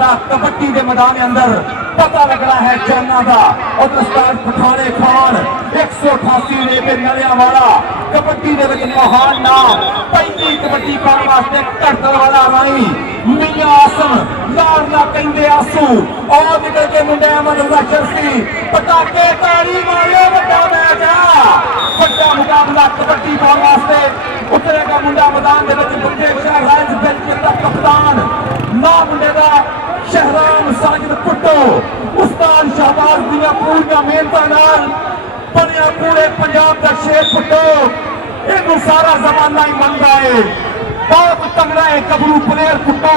का कबड्डी के मैदान के अंदर पता लग रहा है जाना का और उस्ताद पठाने खान 188 लेके नलिया वाला कबड्डी के विच महान नाम पहली कबड्डी पाने वास्ते धरतल वाला राई मियां आसम नार ना कहंदे आंसू और निकल के मुंडे अहमद शर्फी पटाके ताड़ी मारियो बड़ा मैच है बड़ा मुकाबला कबड्डी पाने वास्ते उतरेगा मुंडा मैदान के विच बड़े शहराज बेंच का कप्तान ना मुंडे का शहराम साजिद पुट्टो उस्ताद शहबाज दिया पूरी मेहनत नाल बनिया पूरे पंजाब का शेर पुट्टो इनू सारा जमाना ही मनता है बहुत तगड़ा है कबरू प्लेयर पुट्टो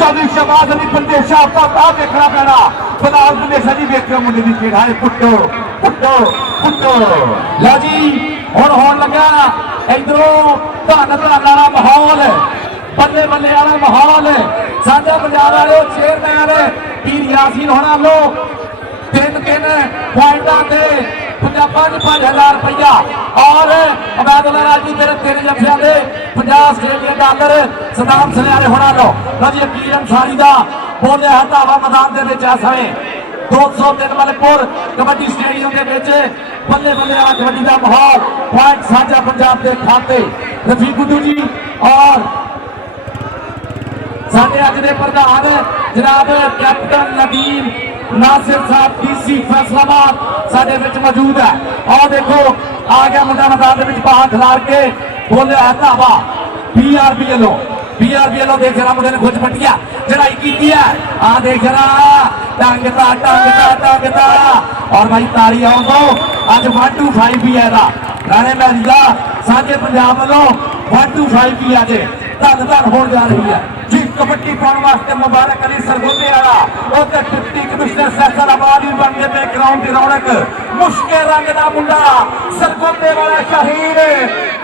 चौधरी शहबाज अली बंदेशा का देखना पैना फिलहाल बंदेशा जी वेख मुंडे की खेड़ा है पुट्टो पुट्टो पुट्टो लो जी हुण होण लगा इधरों धन धन वाला माहौल बल्ले बल्ले वाला माहौल साडा पंजाब वाले चेयरमैन पीर यासीन होना लो तीन पॉइंटा से 5,000 रुपया और अबैदुल्ला राजू मेरे 3 जफिया के 50 आस्ट्रेलियन डॉलर सदाम सलियारे होना लो जी अकीर अंसारी का बोलिया है धावा मैदान के इस समय 203 मलकपुर कबड्डी स्टेडियम के बल्ले बल्ले वाला कबड्डी का माहौल पॉइंट साझा पंजाब के खाते रफीक गुड्डू जी और साडे अज दे प्रधान जनाब कैप्टन नदीम नासिर साहब डीसी फैसलाबाद साडे विच मौजूद है और देखो आ गया मुंडा मैदान दे विच बाहर खिलार के बोलिया है धावा बीआरबी वालों देख रहा मुंडे ने खुद पटिया चढ़ाई की है आ देख रहा टंगता और भाई ताली आओ दो अज 125 भी है राणे मैच का साझे पंजाब वालों 125 भी अज धन धन हो जा रही है जी कबड्डी पाने वास्ते मुबारक अली सरगोदे वाला उधर डिप्टी कमिश्नर फैसलाबाद भी बनते पे ग्राउंड की रौनक मुश्किल रंग का मुंडा सरगोदे वाला शहीद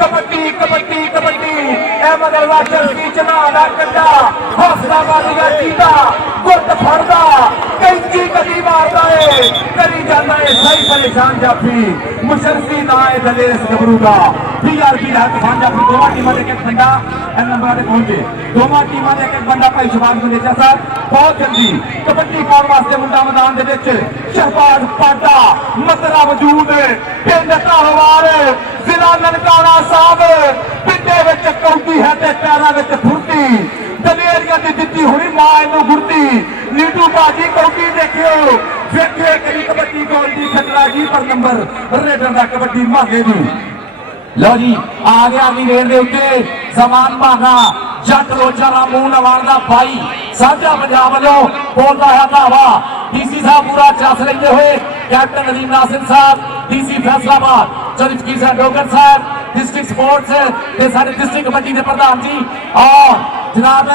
कबड्डी कबड्डी कबड्डी अहमद शर्फी चना का कंडा हौसला वाली जीता गुट फड़दा कैंची कदी मारदा है करी जाता है सही परेशान जाफी मुशर्फी ना है दलेस गबरू का बीआरबी है तूफान जाफी दोवां टीमां लेके कंडा नंबर पे पहुंचे दोवां टीमां लेके बंदा भाई शहबाज बंदेशा साहब बहुत जल्दी कबड्डी पाने वास्ते मुंडा मैदान दे विच शहबाज पाटा मसला मौजूद पिंड धारोवाल जिला ननकाना साहब पिंडे विच कौडी है ते पैरां विच फुर्ती दलेरिया दी दित्ती हुई मां इनू गुरती नीटू भाजी कौडी देखियो वेखे करी कबड्डी गोल दी खतरा जी पर नंबर रेडर दा कबड्डी मागे दी लो जी आ गया अगली रेड के उत्ते समान भागा जट रोजा का मूह नवाणदा भाई साझा पंजाब वालों बोलता है धावा डीसी साहब पूरा चस लेते हुए कैप्टन नदीम नासिर साहब डीसी फैसलाबाद चौधरी साहब डोगर साहब डिस्ट्रिक्ट स्पोर्ट्स के सारे डिस्ट्रिक्ट कबड्डी के प्रधान जी और जनाब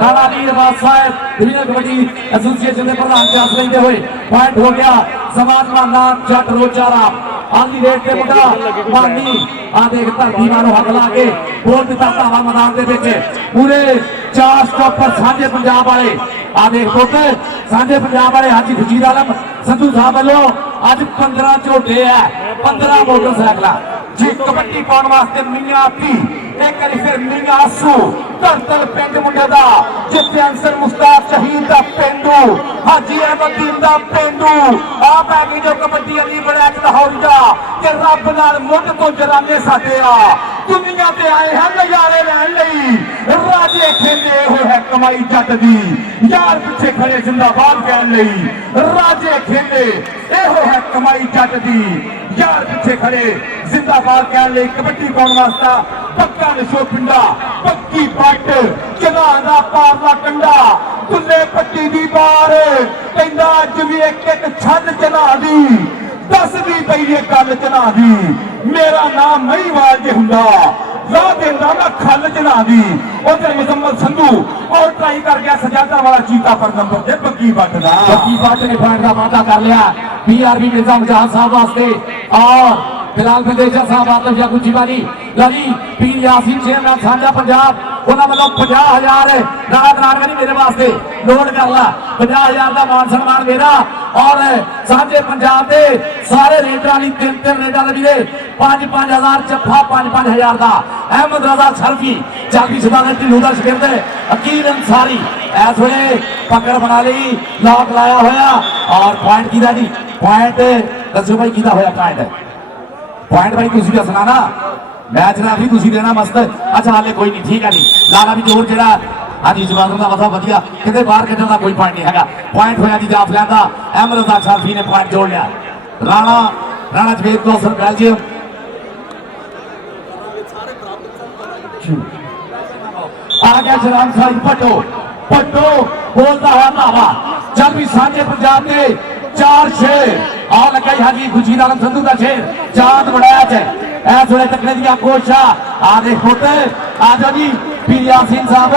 राणा अली अब्बास साहब डिवीजनल कबड्डी एसोसिएशन के प्रधान चस लेते हुए पॉइंट हो गया समान भागा जट रोजा राम आंधी रेट के मुंडा मानी आ देख धरती मानो हक ला के बोल दिता धावा मैदान दे विच पूरे 4 स्टॉपर साझे पंजाब वाले आ देख पुत साझे पंजाब वाले हाजी खजीर आलम संधू साहब वालों अज 15 झोटे है 15 मोटरसाइकिल जी कबड्डी पाने वास्ते मियां पी एक बार फिर मियां आसू धरतल पिंड मुंडे दा जिथे अंसर मुस्ताफ शहीद दा पेंडू हाजी अहमदीन दा पेंडू आ पै गई जो कबड्डी अली ब्लैक लाहौर दा कि रब नाल मुंड तो जराने साडे आ दुनिया ते आए हैं नजारे लैन लई राजे खेले हुए है कमाई जट दी यार पिछे खड़े जिंदाबाद कहन लई राजे खेले एहो है कमाई जट दी यार पिछे खड़े जिंदाबाद कहन लई कबड्डी पाउण वास्ता पक्का नशो पिंडा पक्की पट चना दा पारला कंडा कुल्ले पट्टी दी बार कहंदा अज भी एक एक छन चना दी दसदी पई ये गल चना दी मेरा नाम महीवाल जे हुंदा ला देंदा मैं खल चना दी उधर मुजम्मल संधू और ट्राई कर गया सजादा वाला चीता पर नंबर दे बग्गी बट दा बग्गी बट ने पॉइंट का वादा कर लिया बीआरबी मिर्जा मुजाहिद साहब वास्ते और फिलहाल बंदेशा साहब आतफ या गुची वाली लड़ी पीर यासीन चेयरमैन साझा पंजाब उन्होंने मतलब 50,000 नारा नारगनी मेरे वास्ते नोट कर ला 50,000 का मान सम्मान मेरा और साझे पंजाब के सारे रेडर की 3-3 रेडर वीरे 5-5 जफ्फा 5-5 का अहमद रजा सल्फी चाबी सदारत ढिल्लू का शिगिर्द अकील अंसारी इस वे पकड़ बना ली लॉक लाया होया और पॉइंट किदा जी पॉइंट दसो भाई किदा होया पॉइंट भाई तुसी दसना ना मैच ना भी तुसी देना मस्त अच्छा हाले कोई नहीं ठीक है जी लाला भी जोर जेड़ा हाँ जी जवानों का वफा वधिया किते बाहर कड्ढण का कोई पॉइंट नहीं है पॉइंट होया जी जाफलियां दा अहमद रजा सल्फी ने पॉइंट जोड़ लिया राणा जवेद कौसर बेल्जियम आ गया शराम साहिब पट्टो बोलता है धावा चल भी साझे पंजाब के 4-6 आ लगा हाजी खुर्शीद आलम संधू का शेर चांद बढ़ाया ऐस वे तकने दिया कोशा आ देखो आ जाओ जी पीर यासीन साहब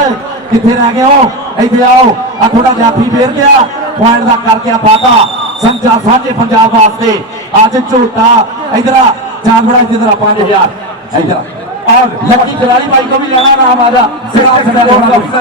कितने रह गए हो इधर आओ आ थोड़ा जाफी फेर गया पॉइंट का करके वादा संचा साझे पंजाब वास्ते अज झोटा इधर चांद बढ़ा इधर 5000 इधर और लकी खिलाड़ी भाई को भी लेना नाम आजा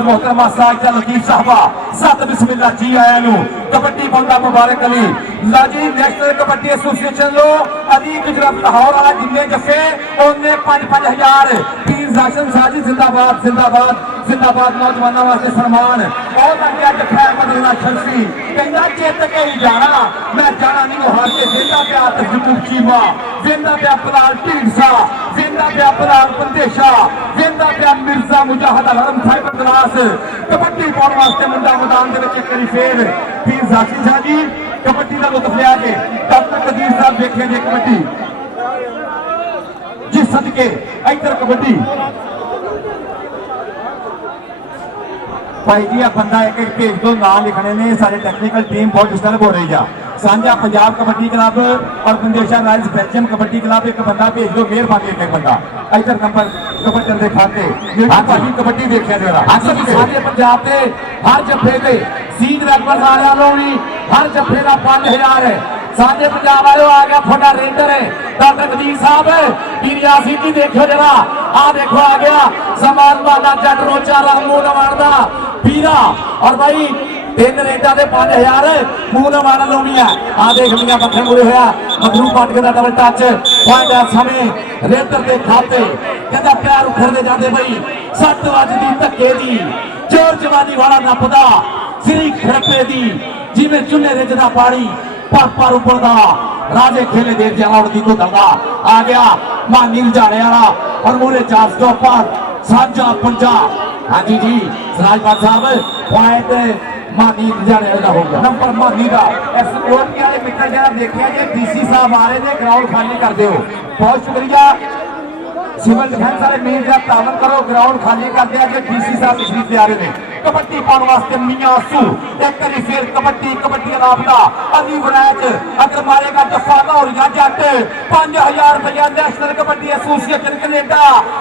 मोहतरमा साजिदा लतीफ साहबा सत बिस्मिल्लाह जी आया नु कबड्डी बंदा मुबारक अली लाजी नेशनल कबड्डी एसोसिएशन लो अली गुजरात लाहौर वाला जिन्ने जफे ओने 5-5000 पीर जाशन साजी जिंदाबाद जिंदाबाद जिंदाबाद नौजवानों वास्ते सम्मान और लग गया जफा मदीना शर्फी कहना चेत के ही जाना मैं जाना नहीं हार के जिंदा पे तजुब चीमा जिंदा पे अपना ढींसा जिंदा पे अपना पंदेशा जिंदा पे मिर्जा मुजाहिद हरम साहिब ग्लास कबड्डी पाउण वास्ते मुंडा मैदान दे विच एक बारी फेर पीर जाशी शाह जी कबड्डी दा लुत्फ लिया जे डॉक्टर कदीर साहब देखिए जी कबड्डी जिस सदके इधर कबड्डी भाई जी आ बंदा एक एक भेज दो नाम लिखने ने सारे टेक्निकल टीम बहुत डिस्टर्ब हो रही है सांझा पंजाब कबड्डी क्लब और Bandesha Royals Belgium kabaddi club एक बंदा भेज दो मेहरबानी एक बंदा इधर नंबर कबड्डी दे खाते भाजी कबड्डी देखिया जरा सारे पंजाब के हर जफे के सीध रकबर वालों भी हर जफे का 5000 है साझे पंजाब वालों आ गया थोड़ा रेडर है डॉक्टर कदीर साहब पीर यासीन जी देखो जरा आ देखो आ गया समान वाला जट रोचा रामू नवारदा पीरा और भाई 3 रेडा दे 5000 मूंह नवारा लोनी है आ देख लिया पत्थर मुड़े होया मगरू पाटके दा डबल टच पॉइंट समय रेडर दे खाते कहता पैर उखड़दे जाते भाई 7 वजदी धक्के दी जोर जवानी वाला नपदा सिरी खड़पे दी जिवें चुने रिजदा पानी पर उबलदा राजे खेले देर जाला उड़दी तो दंगा आ गया मानी जाने वाला और मूरे 4 स्टॉप पर साझा पंजाब हाँ जी जी सराजपाल साहब पॉइंट मानी जाने वाला होगा नंबर मानी का एक्सपोर्ट वाले मित्र जरा देखिए जी डीसी साहब आ रहे थे ग्राउंड खाली कर दो बहुत शुक्रिया सिविल डिफेंस वाले मेन जरा तावन करो ग्राउंड खाली कर दिया कि डीसी साहब तशरीफ ले आ रहे हैं कबड्डी पाने वास्ते मियां असू एक बारी फिर कबड्डी राबता अली वलैत अगर मारेगा जफा और या जट 5000 रुपया नेशनल कबड्डी एसोसिएशन कनेडा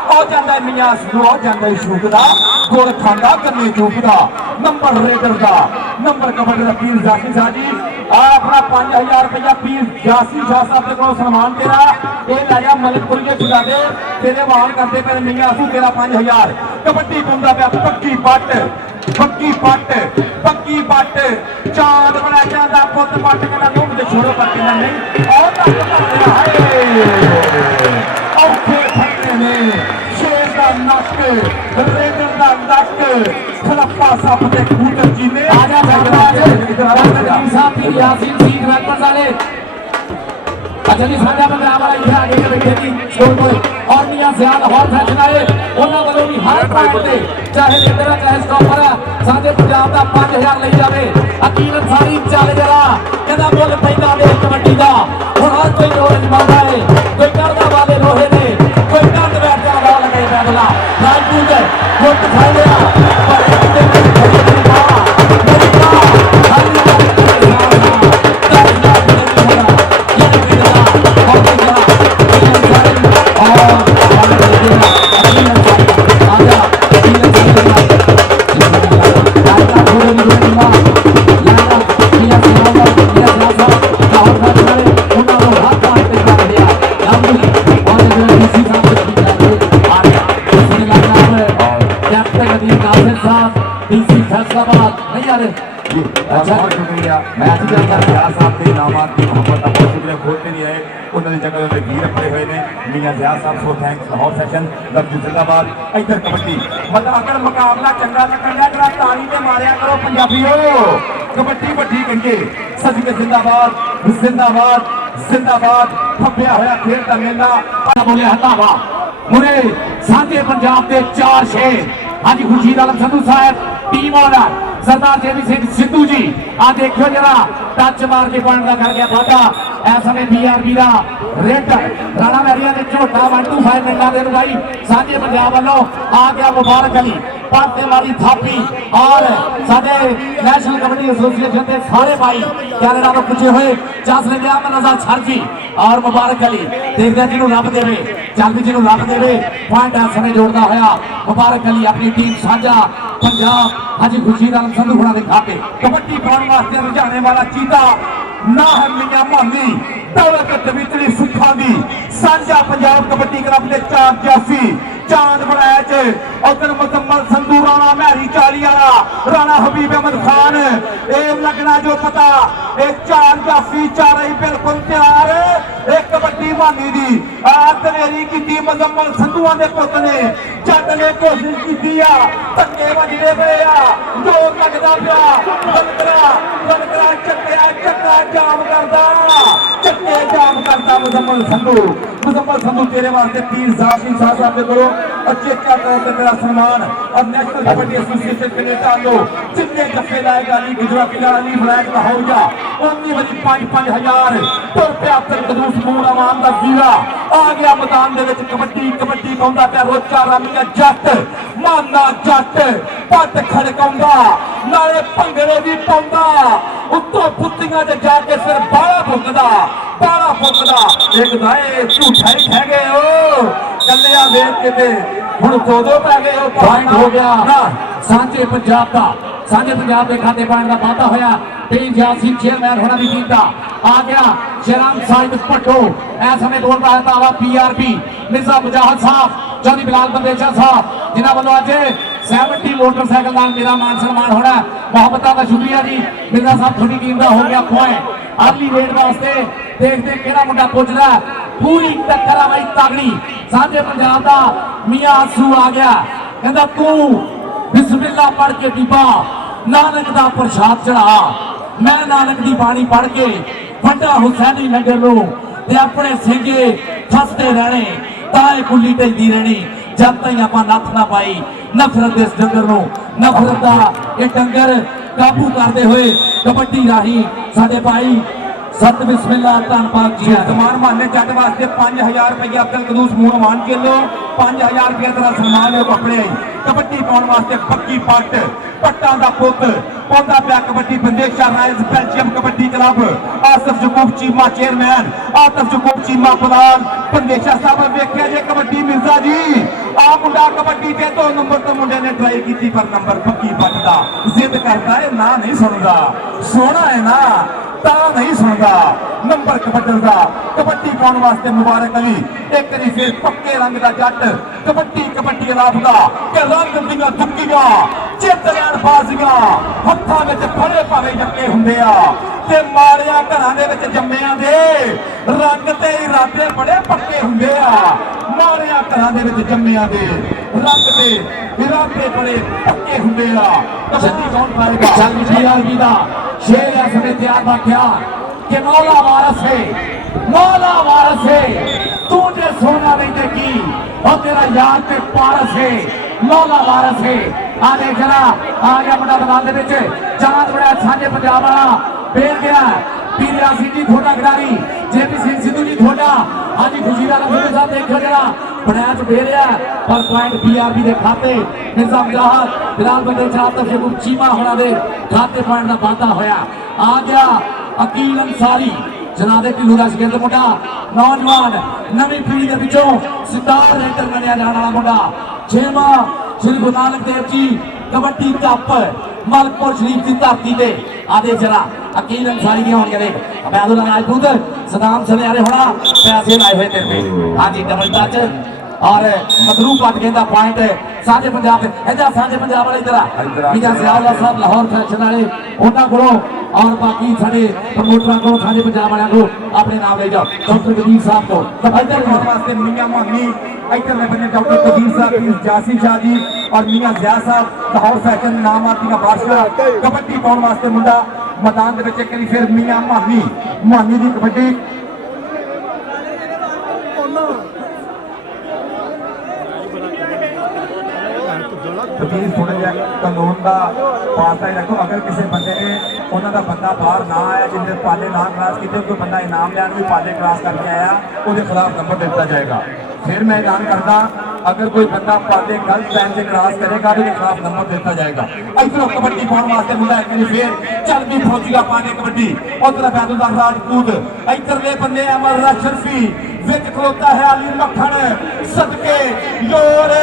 हो जाता मियां असू हो जाता इशूक दा गोल खांदा कन्ने चूक दा नंबर रेडर दा नंबर कबड्डी दा पीर जासी शाह जी आ अपना 5000 रुपया पीर जासी शाह साहब दे कोल सन्मान तेरा ये लाया मलिकपुर के ठिका दे तेरे वाल करते पे मियां असू तेरा 5000 कबड्डी पाउंदा पे पक्की पट चांद बड़ा जाता पुत पट कहना तुम तो छोड़ो पट नहीं और औखे फटने ने शेर का नक रेडर का नक खलप्पा सप दे कूटर जीने आजा साहब पीर यासीन सीख रकबर वाले अच्छा जी साझा पंजाब वाला इधर आगे के बैठे जी छोड़ कोई और निया ज्यादा और फैशन आए ਉਹਨਾਂ ਵੱਲੋਂ ਵੀ ਹਰ ਪੁਆਇੰਟ ਤੇ ਚਾਹੇ ਲੀਡਰ ਆ ਚਾਹੇ ਸਟਾਪਰ ਆ ਸਾਂਝੇ ਪੰਜਾਬ ਦਾ 5000 ਲਈ ਜਾਵੇ ਅਕੀਲ ਸਾਰੀ ਚੱਲ ਜਰਾ ਕਹਿੰਦਾ ਮੁੱਲ ਪੈਂਦਾ ਦੇ ਕਬੱਡੀ ਦਾ ਹੁਣ ਹਰ ਕੋਈ ਰੋਜ਼ ਮੰਗਦਾ ਏ ਕੋਈ ਕਰਦਾ ਵਾਲੇ ਰੋਹੇ ਨੇ ਕੋਈ ਕੰਦ ਬੈਠਦਾ ਵਾਲਾ ਲਗੇ ਬੈਠਦਾ ਰਾਜਪੂਤ ਗੁੱਟ ਖਾ ਲਿਆ ਪਰ ਇੱਕ ਤੇ ਖੜੀ ਨਾ अच्छा। बहुत शुक्रिया मैच के अंदर ज़िया साहब के इनामात की मोहब्बत का बहुत शुक्रिया खोलते नहीं आए उन्होंने जगह में वीर अपने हुए ने मियां ज़िया साहब को थैंक्स लाहौर सेशन लफ्ज जिंदाबाद इधर कबड्डी मतलब अगर मुकाबला चंगा लगना जरा ताली ते मारिया करो पंजाबियों कबड्डी वड्डी कहिए सदके जिंदाबाद जिंदाबाद जिंदाबाद फब्बिया होया खेल का मेला बोले हटावा मुरे सांझे पंजाब के 4 शेर आज खुर्शीद आलम संधू साहब टीम ऑनर सरदार जेबी सिंह सिद्धू जी आ देखियो जरा टच मार के पॉइंट का कर गया वादा ऐसा में बीआरबी का रेड राणा मैरिया ने झोटा 125 मिनटा दे भाई सांझे पंजाब वालों आ गया मुबारक अली पाते वाली थापी और साडे नेशनल कबड्डी एसोसिएशन के सारे भाई कैनेडा तो पूछे हुए जस लगे अमन रजा छरजी और मुबारक अली देखते जिन्हों रब देवे चल जिन्हों रब देवे पॉइंट ऐसा में जोड़ता होया मुबारक अली अपनी टीम साझा पंजाब हाजी खुर्शीद आलम संधू होना दिखा के कबड्डी पाने वास्ते रुझाने वाला चीता ना है मियां मानी दौलत दवितरी सुखा दी साझा पंजाब कबड्डी क्लब के चार जाफी चांद बनाया च उधर मुकम्मल संधू राणा मैरी चाली वाला राणा हबीब अहमद खान ए लगना जो पता ए चार जाफी चार ही बिल्कुल तैयार एक कबड्डी मानी दी दलेरी की मुकम्मल संधुआ के पुत ने जट ने कोशिश की धक्के वजदे पे जो लगता पिया बनकरा चक्या चक्का जाम करदा चक्के जाम करदा मुकम्मल संधू तेरे वास्ते पीर जाफी साहब करो अच्छे क्या तरह तेरा सम्मान और नेशनल कबड्डी एसोसिएशन कनेडा लो जितने जफे लाएगा ली गुजरात की ली ब्लैक का हो जा उन्नी बड़ी 5-5 तो रुपया कदूस मूल आवाम का वीरा आ गया मैदान दे विच कबड्डी कबड्डी पाउंदा पिया रोचा रामिया जट माना जट पट खड़काउंदा नाले भंगड़े भी पाउंदा उत्तों पुत्तियां ते जाके फिर बाला फुकदा एक दाए झूठा ही ठह गए ओ कलिया वेख के ते हुण दो पै गए ओ पॉइंट हो गया ना सांझे पंजाब का सांझे पंजाब के खाते पॉइंट का वादा होया टीम जासी चेयरमैन होना भी टीम का आ गया शेराम साहिब पट्टो ऐसा में बोल रहा है तावा पीआरपी मिर्जा मुजाहिद साहब चौधरी बिलाल बंदेशा साहब जिन्होंने वालों आज 70 मोटरसाइकिल नाल मेरा मान सम्मान होना मोहब्बत का शुक्रिया जी मिर्जा साहब थोड़ी टीम का हो गया पॉइंट अर्ली रेड वास्ते देखते केड़ा मुंडा पुजदा पूरी टक्कर आ भाई तगड़ी सांझे पंजाब का मियां आसू आ गया कहंदा तू बिस्मिल्लाह पढ़ के बीबा नानक दा प्रसाद चढ़ा मैं नानक दी बाणी पढ़ के वड्डा हुसैनी नगर लो ते अपने सिंगे फसते रहने ताए कुली ढलदी रहनी जब तक आप नथ ना पाई नफरत इस डंगर नो नफरत का ये डंगर काबू करते हुए कबड्डी राही साडे भाई सत बिस्मिल्लाह धन्नवाद जी समान माने जट वास्ते 5000 रुपया अब्दुल कदूस मूल मान के लो 5000 रुपया तेरा सम्मान है कपड़े कबड्डी पाने वास्ते पक्की पट पट्टा का पुत पौधा पिया kabaddi Bandesha rise Belgium kabaddi club Asif Yakub Cheema chairman Asif Yakub Cheema प्रधान बंदेशा साहब वेख्या जे कबड्डी मिर्जा जी आ मुंडा कबड्डी के 2 नंबर तो मुंडे ने ट्राई की पर नंबर पक्की पट का जिद करता है ना नहीं सुनता सोना है ना ता नहीं सुनता नंबर कबड्डा कबड्डी पाने वास्ते मुबारक अली एक बारी फिर पक्के रंग का जट कबड्डी कबड्डी लाफदा के रंग दियां दुक्कियां चित लैण बाजियां हत्थां विच फड़े भावे जक्के हुंदे आ ते मारिया घरां दे विच जम्मियां दे रंग ते इरादे बड़े पक्के हुंदे आ मारिया घरां दे विच जम्मियां दे रंग ते इरादे बड़े पक्के हुंदे आ कबड्डी कौन पाएगा चल बीआरबी दा शेर है समय तैयार बाख्या कि मौला वारस है तू जे सोना नहीं देखी और तेरा यार ते पारस है मौला वारस है आने जरा आ गया मुंडा मैदान दे विच चांद बड़ा सांझे पंजाब वाला बेल गया पीर यासीन जी थोड़ा खिडारी जेपी सिंह सिद्धू जी थोड़ा हाजी खुर्शीद आलम संधू साहब देखो जरा बनैच बेरिया पर पॉइंट बीआरबी के खाते मिर्जा मुजाहिद बिलाल बंदेशा आसिफ जकूब चीमा होना दे खाते पॉइंट का वादा होया आ गया अकील अंसारी जनादे ढिल्लू का शगिर्द मुंडा नौजवान नवी पीढ़ी के पिछों सितार रेडर मनिया जाने वाला मुंडा 6वां श्री गुरु नानक देव जी कबड्डी कप मलकपुर शरीफ की धरती से आदे जरा अकील अंसारी के होने गए अबैदुल्लाह राजपूत सदाम सने होना पैसे लाए हुए तेरे पे हाँ जी डबल टच और मधरू पट कहता पॉइंट साझे पंजाब इधर साझे पंजाब वाले इधर मीजा सियाला साहब लाहौर फैशन वाले उन्होंने को और बाकी साढ़े प्रमोटरों को साझे पंजाब वाले को अपने नाम ले जाओ डॉक्टर कबीर साहब को इधर वास्ते मियां मानी इधर में बने डॉक्टर कबीर साहब जासी शाह जी और मियां ज़िया साहब लाहौर फैशन नाम आती का बादशाह कबड्डी पाने वास्ते मुंडा मैदान के एक बार फिर मियां मानी की कबड्डी प्लीज थोड़ा जिहा कानून का पासा ही रखो अगर किसी बंदे ने उन्होंने बंदा बाहर ना आया जिन्हें पाले ना क्रॉस किए कोई बंदा इनाम लैन भी पाले क्रॉस करके आया उसके खिलाफ नंबर दिता जाएगा फिर मैं ऐलान करता अगर कोई बंदा पाले गलत टाइम से क्रॉस करेगा तो खिलाफ नंबर दिता जाएगा इधरों कबड्डी पाने वास्ते मुंडा एक फिर चल भी फौजिया पाने कबड्डी उधर बैदुल्ला राजपूत इधरले बंदे अमर रशरफी विच खलोता है अली मक्खन सदके योर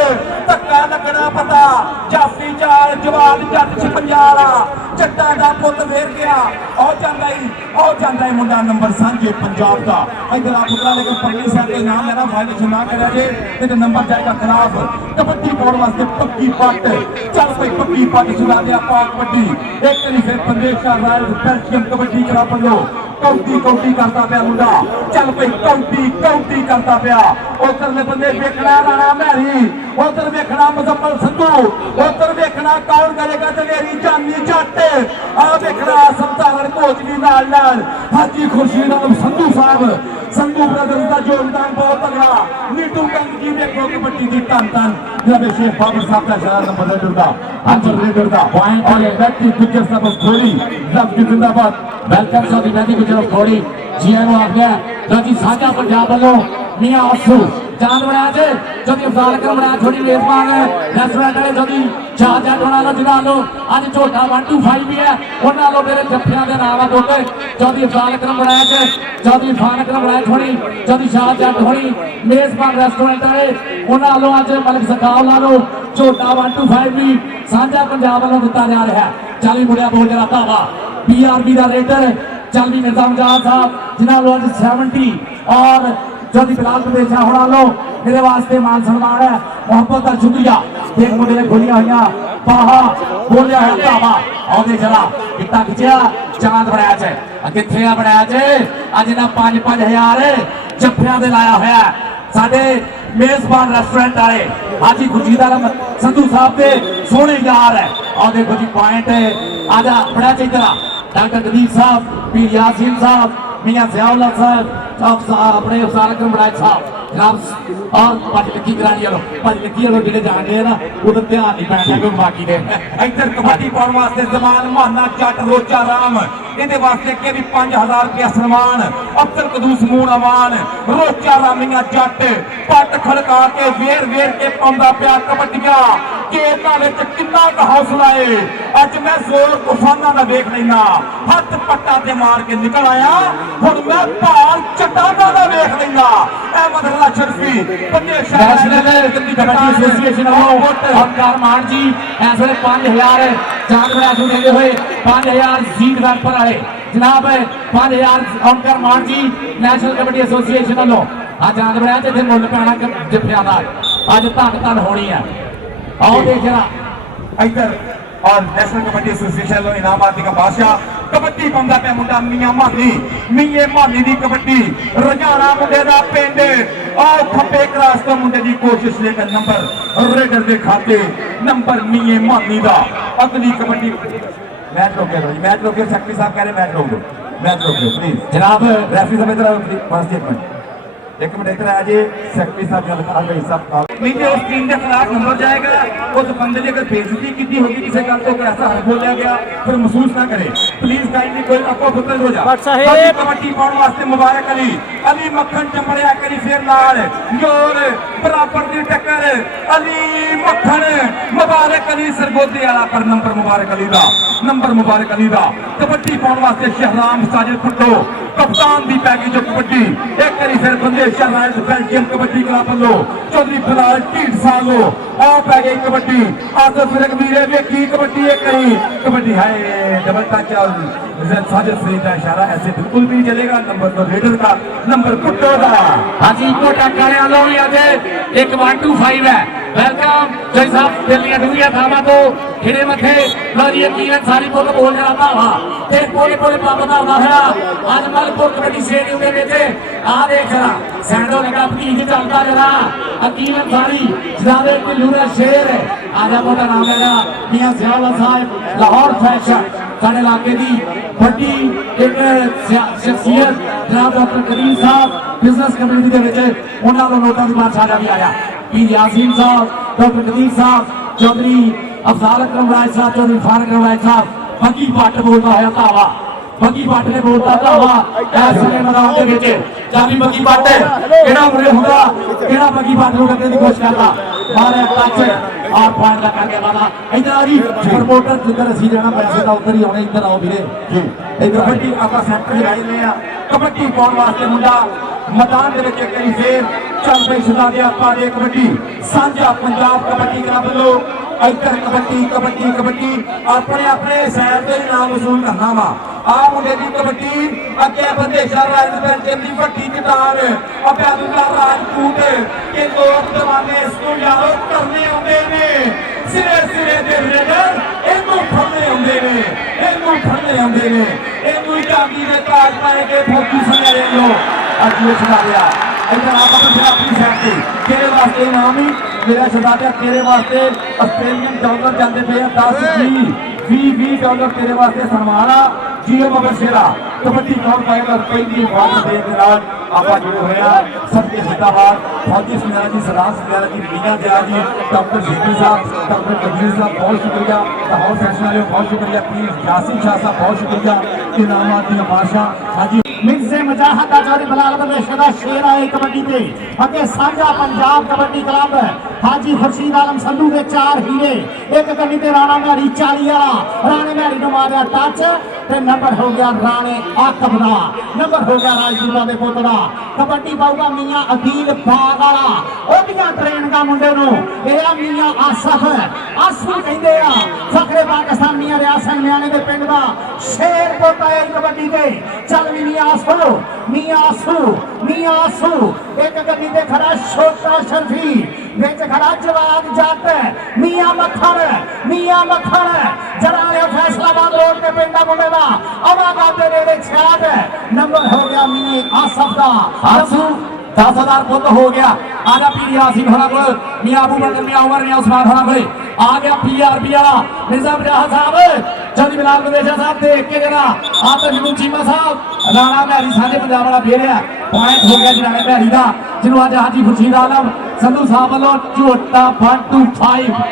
धक्का लगना पता जाफी चाल जवान जट छपंजाला जट्टा दा पुत वेर गया और जांदा ही मुंडा नंबर सांझे पंजाब दा इधर आ पुत्रा लेकिन परली साइड ते नाम लेना वायलेशन ना करिया जे ते नंबर जाएगा खिलाफ कबड्डी पाउण वास्ते पक्की पट चल भाई पक्की पट सुना दे आपा कबड्डी एक करी फिर प्रदेश का रॉयल बेल्जियम कबड्डी करा पड़ो कौटी करता पाया मुंडा चल भाई कौटी करता पाया उधर में बंदे वेखना राणा मैरी उधर वेखना मुजम्मल संधू उधर वेखना कौन करेगा दलेरी जानी जट आ वेखना समतारण कोच भी नाल हाजी खुर्शीद आलम संधू साहब संधू ब्रदर्स का योगदान बहुत तगड़ा नीटू कंग जी वेखो कबड्डी की धन जब शेख बाबर साहब का इशारा नंबर जुड़ता अंतर रेडर पॉइंट और व्यक्ति गुजर सब थोड़ी लफ्ज जिंदाबाद वेलकम सो दी व्यक्ति गुजर थोड़ी जीएनओ आ गया जी साझा पंजाब वालों मियां असू चांद बनाया जे जदी अफजाल कर बनाया थोड़ी मेजबान रेस्टोरेंट वाले जदी चार जट बना लो जिना लो आज झोटा 125 भी है उन्हां लो मेरे जफ्फियां दे नाम आ दोते जदी अफजाल कर बनाया जे जदी फान कर बनाया थोड़ी जदी शाह जट होनी मेजबान रेस्टोरेंट वाले उन्हां लो आज मलिक सकाव ला लो झोटा 125 भी साझा पंजाब वालों दिता जा रहा है चाली मुड़िया बोल जरा धावा पीआरबी दा रेडर चाली निजाम जान साहब जिन्हां लो आज 70 और जदी बिलाल प्रदेश होना लो मेरे वास्ते मान सम्मान है मोहब्बत का शुक्रिया देख मुंडे ने खोलिया हुई पाहा बोलिया है धावा आउंदे जरा किता खिचिया चांद बनाया जे किथे बनाया जे अज ना 5-5000 जफ्फियां दे लाया होया साडे मेजबान रेस्टोरेंट वाले हाजी खुर्शीद आलम संधू साहब के सोहने यार है और देखो जी पॉइंट आजा बड़ा चाहिए डॉक्टर कबीर साहब पीर यासीन साहब मियां ज़ियाउल्लाह साहब अपने अफसार अकरम बड़ाई साहब जनाब और भज लगी करानी वालों भज लगी वालों जिहड़े जान रहे ना उधर ध्यान नहीं पैना कोई बाकी दे इधर कबड्डी पाउण वास्ते जमान महाना जट रोचा राम इहदे वास्ते के भी 5000 रुपया सन्मान अब्दुल कदूस मून अमान रोचा रामिया जट पट खड़का के वेर के पाउंदा पिया कबड्डियां कि इन्हां विच किन्ना क हौसला है अज मैं जोर तूफाना दा वेख लेना हथ पट्टा ते मार के निकल आया हुण मैं भाल चट्टाना दा वेख लेना अहमद रशरफी नेशनल कबड्डी एसोसिएशन वालों अवतार मान जी इस वेले 5000 जान बराजू देते हुए 5000 जीत वैपर वाले जनाब 5000 अवतार मान जी नेशनल कबड्डी एसोसिएशन वालों आज जान बराया जिथे मुल पैना जफ्फियां दा अज धन होनी है आओ देख जरा इधर और नेशनल कबड्डी एसोसिएशन लो इनामाती का बादशाह कबड्डी पाउंदा पिया मुंडा मियां मानी दी कबड्डी रजाना मुंडे दा पिंड आओ खब्बे क्रॉस तो मुंडे दी कोशिश लेकर नंबर रेडर दे खाते नंबर मियां मानी दा अगली कबड्डी मैच रोके सेक्रेटरी साहब कह रहे मैच रोक दो प्लीज जनाब रेफरी साहब इधर फर्स्ट स्टेटमेंट एक मिनट इधर आ जाइए सेक्रेटरी साहब गल कर भाई साहब नहीं जो उस टीम के खिलाफ नंबर जाएगा उस बंदे की अगर बेइज्जती की होगी किसी गल तो ऐसा हर बोलिया गया फिर महसूस ना करे प्लीज काइंडली कोई आपको फुकल हो जा कबड्डी पाउण वास्ते मुबारक अली मक्खन चंबड़िया करी फिर नाल जोर बराबर दी टक्कर अली मक्खन मुबारक अली सरगोदे वाला पर नंबर मुबारक अली दा कबड्डी पाउण वास्ते शहराम साजिद फट्टो कप्तान दी पैगी जो कबड्डी एक करी फिर बंदे शहराज बेल्जियम कबड्डी क्लब वालों चौधरी फिलहाल ढीठ सालो आ पै गई कबड्डी आसफ रगवीरे वेखी कबड्डी एक करी कबड्डी है डबल टच साजिद फरीद का इशारा ऐसे बिल्कुल भी चलेगा नंबर तो रेडर का नंबर कुट्टो दा हाजी कोटा काले वालों भी आज एक 125 है वेलकम जय साहब दिल्ली डूरिया थामा तो खिड़े मथे लो जी यकीन सारी बोल बोल रहा था ते कोले कोले पापा दा होना आज मलपुर कबड्डी स्टेडियम दे विच आ देख जरा सैंडो लगा भतीज चलदा जरा अकील अंसारी जनाबे ढिल्लू दा शेर आजा मोटा नाम है मियां ज़ियाउल्लाह साहब लाहौर फैशन साडे इलाके दी बड़ी एक शख्सियत जनाब डॉक्टर करीम साहब बिजनेस कम्युनिटी दे विच उन्हां दा नोटां दी बादशाह भी आया पीर यासीन साहब डॉक्टर कदीर साहब चौधरी अफजाल अकरम राज साहब चौधरी फारूक राज साहब बगी पट बोलता है धावा बगी पट ने बोलता धावा ऐसे मैदान के विच जाली बगी पट केड़ा मुरे हुंदा केड़ा बगी पट नूं कटने दी कोशिश करदा मारे टच और पॉइंट लगा के वाला इधर आ जी प्रमोटर जिधर असी जाना पैसे दा उधर ही आउणे इधर आओ वीरे जी कबड्डी आपां सेंटर लगाई ले आ कबड्डी पाउण वास्ते मुंडा मैदान दे विच कई फेर चल पई शहजादे आपां दे कबड्डी सांझा पंजाब कबड्डी क्लब ਵੱਲੋਂ इधर कबड्डी कबड्डी कबड्डी अपने अपने शहर के नाम वसूल करना वा आ मुंडे की कबड्डी अगे बंदे शाह राजपूत की वड्डी चट्टान अब्दुल्ला राजपूत के लोग जमाने इसको याद करने आते ने सिरे सिरे दे रेडर इनको फड़ने आते ने इनको फड़ने आते ने इनको जागी ने ताज पाए के फौजी सुने लो आज ये सुना दिया इधर आप अपनी साइड से तेरे वास्ते नाम ही मेरा शहजादा तेरे वास्ते ऑस्ट्रेलियन डॉलर जाते पे 10 20 तेरे वास्ते सन्मान आ जीओ मबशरा कबड्डी कौन पाएगा पहली बात दे के नाल आपा जुड़े होया सबके जिंदाबाद फौजी सुनारा जी सलाम सुनारा जी मीना दया जी डॉक्टर जीपी साहब डॉक्टर कबीर साहब बहुत शुक्रिया लाहौर फैशन वाले बहुत शुक्रिया पीर यासीन शाह साहब बहुत शुक्रिया इनामात दी बादशाह हाजी मिर्जे मुजाहिद दा चौधरी बलाल बदेशा दा शेर आए कबड्डी ते अगे साझा पंजाब कबड्डी क्लब हाजी खुर्शीद आलम संधू के 4 हीरे एक कन्नी ते राणा मैरी 40 वाला राणे मैरी नु मारिया टच ते नंबर हो गया राणे आकब दा नंबर हो गया राजदूता दे पुੱਤ ਦਾ कबड्डी पाऊगा मियां अकील बाग वाला ओदियां ट्रेन का मुंडे नु ए आ मियां आसफ आसू कहंदे आ फखरे पाकिस्तान मियां रियासत मियाने दे पिंड दा शेर पुੱਤ आया कबड्डी ते चल मियां मियां आसू एक गड्डी ते खड़ा छोटा शर्फी विच खड़ा जवाब जट मियां मक्खन जरा फैसलाबाद रोड के पिंड दा मुंडे दा अवाबाद दे नेड़े 66 नंबर हो गया मियां आसफ दा आसू 10,000 पुੱਤ हो गया आजा पीर यासीन होना को मियां अबू बकर मियां उमर मियां उस्मान होना को आ गया पीआरपी वाला मिर्जा बजाह साहब चौधरी बिलाल बदेशा साहब देख के जरा आप जरूर चीमा साहब राणा मैरी साझे पंजाब वाला फेरिया पॉइंट हो गया राणा मैरी दा जिन्हों आज हाजी खुर्शीद आलम संधू साहब वालों झोटा 125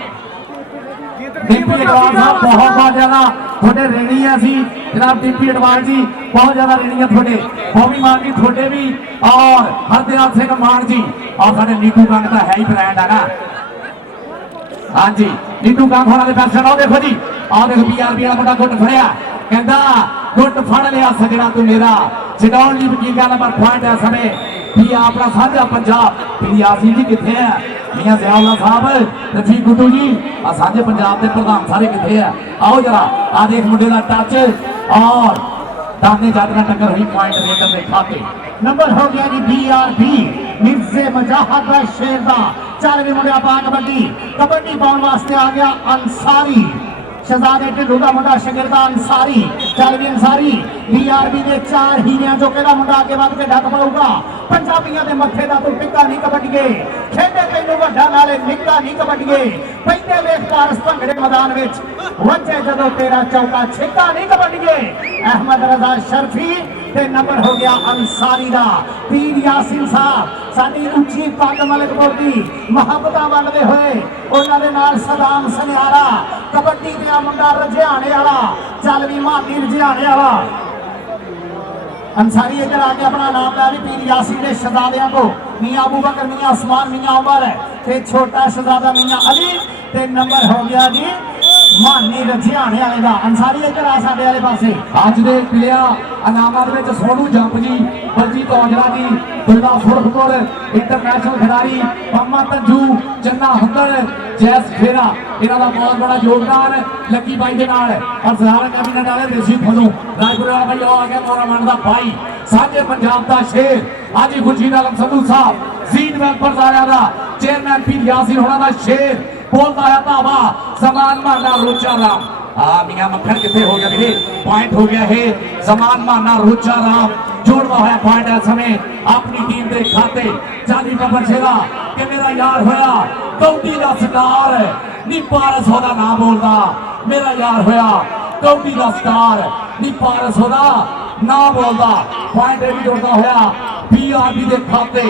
डीपी अडवाल साहब बहुत ज्यादा थोड़े रेणी है सी जनाब डीपी अडवाल जी बहुत ज्यादा रेणी है थोड़े बॉबी मान जी थोड़े भी और हरदयाल सिंह मान जी और साढ़े नीतू कंग का है ही ब्रांड है ना हाँ जी नीतू कंग होना दर्शन आओ देखो जी आओ देखो पीआरपी वाला मुंडा गुट फड़िया कहता गुट फड़ लिया सजना तू मेरा चिटाउन जी की गल पर पॉइंट है सने भी अपना साझा पंजाब पीर यासीन जी किथे है मियां ज़ियाउल्लाह साहब रफीक गुड्डू जी आ साझे पंजाब के प्रधान सारे किथे है आओ जरा आ देख मुंडे का टच और दाने जट का टक्कर हुई पॉइंट रेडर के खाते नंबर हो गया जी बीआरपी मिर्जे मुजाहिद दा शेर दा चल भी मुंडा पा कबड्डी पाउण वास्ते आ गया अंसारी शहजादे ढिल्लू का मुंडा शगिरदा अंसारी चल भी अंसारी बीआरबी के 4 हीरियां जो केड़ा मुंडा आगे वध के ढक पाऊगा पंजाबियों के मथे का तू टिक्का नहीं कबड्डीए खेडे तैनू वड्डा नाले निक्का नहीं कबड्डीए पैंदे वेख पारस भंगड़े मैदान विच वजे जदों तेरा चौका छिक्का नहीं कबड्डीए अहमद रजा शर्फी ते नंबर हो गया अंसारी दा पीर यासीन साहब साडी उच्ची पग मलकपुर दी मुहब्बतां वंडदे होए उन्हां दे नाल सलाम सनियारा कबड्डी दा मुंडा रजियाणे वाला चल भी मानी रजियाणे वाला अंसारी इधर आके अपना नाम ला रही पीर यासीन के शहजादियों को मियां अबू बकर मियां उस्मान मियां उमर ते छोटा शहजादा मियां अली ते नंबर हो गया जी मानी रजियाणे वाले दा अंसारी इधर आ साडे वाले पासे अज दे प्लेयर अनामत विच सोनू जंप जी बलजीत औजला जी दुल्ला सुरखपुर इंटरनेशनल खिलाड़ी मोहम्मद तंजू चन्ना हुंदड़ जैस फेरा इन्हां दा बहुत बड़ा योगदान लकी भाई दे नाल और सहारा कैबिनेट वाले देसी फलू राजपुर वाला भाई आ गया मोरा मन दा भाई साझे पंजाब दा शेर हाजी खुर्शीद आलम संधू साहब सीट में पर सारा दा ਚੇਅਰਮੈਨ ਪੀਰ ਯਾਸੀਨ ਹੋਣਾ ਦਾ ਸ਼ੇਰ ਬੋਲਦਾ ਹੈ ਧਾਵਾ ਜ਼ਮਾਨ ਮਾਨਾ ਰੋਚਾ ਰਾਮ ਮੀਆਂ ਮੱਖਣ ਕਿੱਥੇ ਹੋ ਗਿਆ ਵੀਰੇ ਪੁਆਇੰਟ ਹੋ ਗਿਆ ਇਹ ਜ਼ਮਾਨ ਮਾਨਾ ਰੋਚਾ ਰਾਮ ਜੋੜਦਾ ਹੋਇਆ ਪੁਆਇੰਟ ਇਸ ਸਮੇਂ ਆਪਣੀ ਟੀਮ ਦੇ ਖਾਤੇ 40 ਨੰਬਰ ਸ਼ੇਰਾ ਕਿ ਮੇਰਾ ਯਾਰ ਹੋਇਆ ਕੌਡੀ ਦਾ ਸਟਾਰ ਨੀ ਪਾਰਸ ਉਹਦਾ ਨਾਮ ਬੋਲਦਾ ਮੇਰਾ ਯਾਰ ਹੋਇਆ ਕੌਡੀ ਦਾ ਸਟਾਰ ਨੀ ਪਾਰਸ ਉਹਦਾ ਨਾ ਬੋਲਦਾ ਪੁਆਇੰਟ ਵੀ ਜੋੜਦਾ ਹੋਇਆ ਪੀਆਰਬੀ ਦੇ ਖਾਤੇ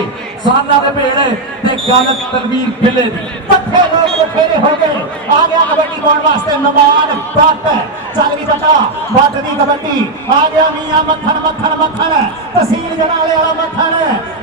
ਸਾਨਾ ਦੇ ਭੇੜੇ ਤੇ ਗੱਲ ਤਨਵੀਰ ਗਿੱਲੇ ਦੀ ਪੱਠੇ ਲੋਕ ਬਥੇਰੇ ਹੋ ਗਏ ਆ ਗਿਆ ਕਬੱਡੀ ਪਾਉਣ ਵਾਸਤੇ ਨਮਾਨ ਬੱਟ ਚੱਲ ਵੀ ਬਟਾ ਬੱਟ ਦੀ ਕਬੱਡੀ ਆ ਗਿਆ ਮੀਆਂ ਮੱਖਣ ਮੱਖਣ ਮੱਖਣ ਤਹਿਸੀਲ ਜਨਾਲੇ ਵਾਲਾ ਮੱਖਣ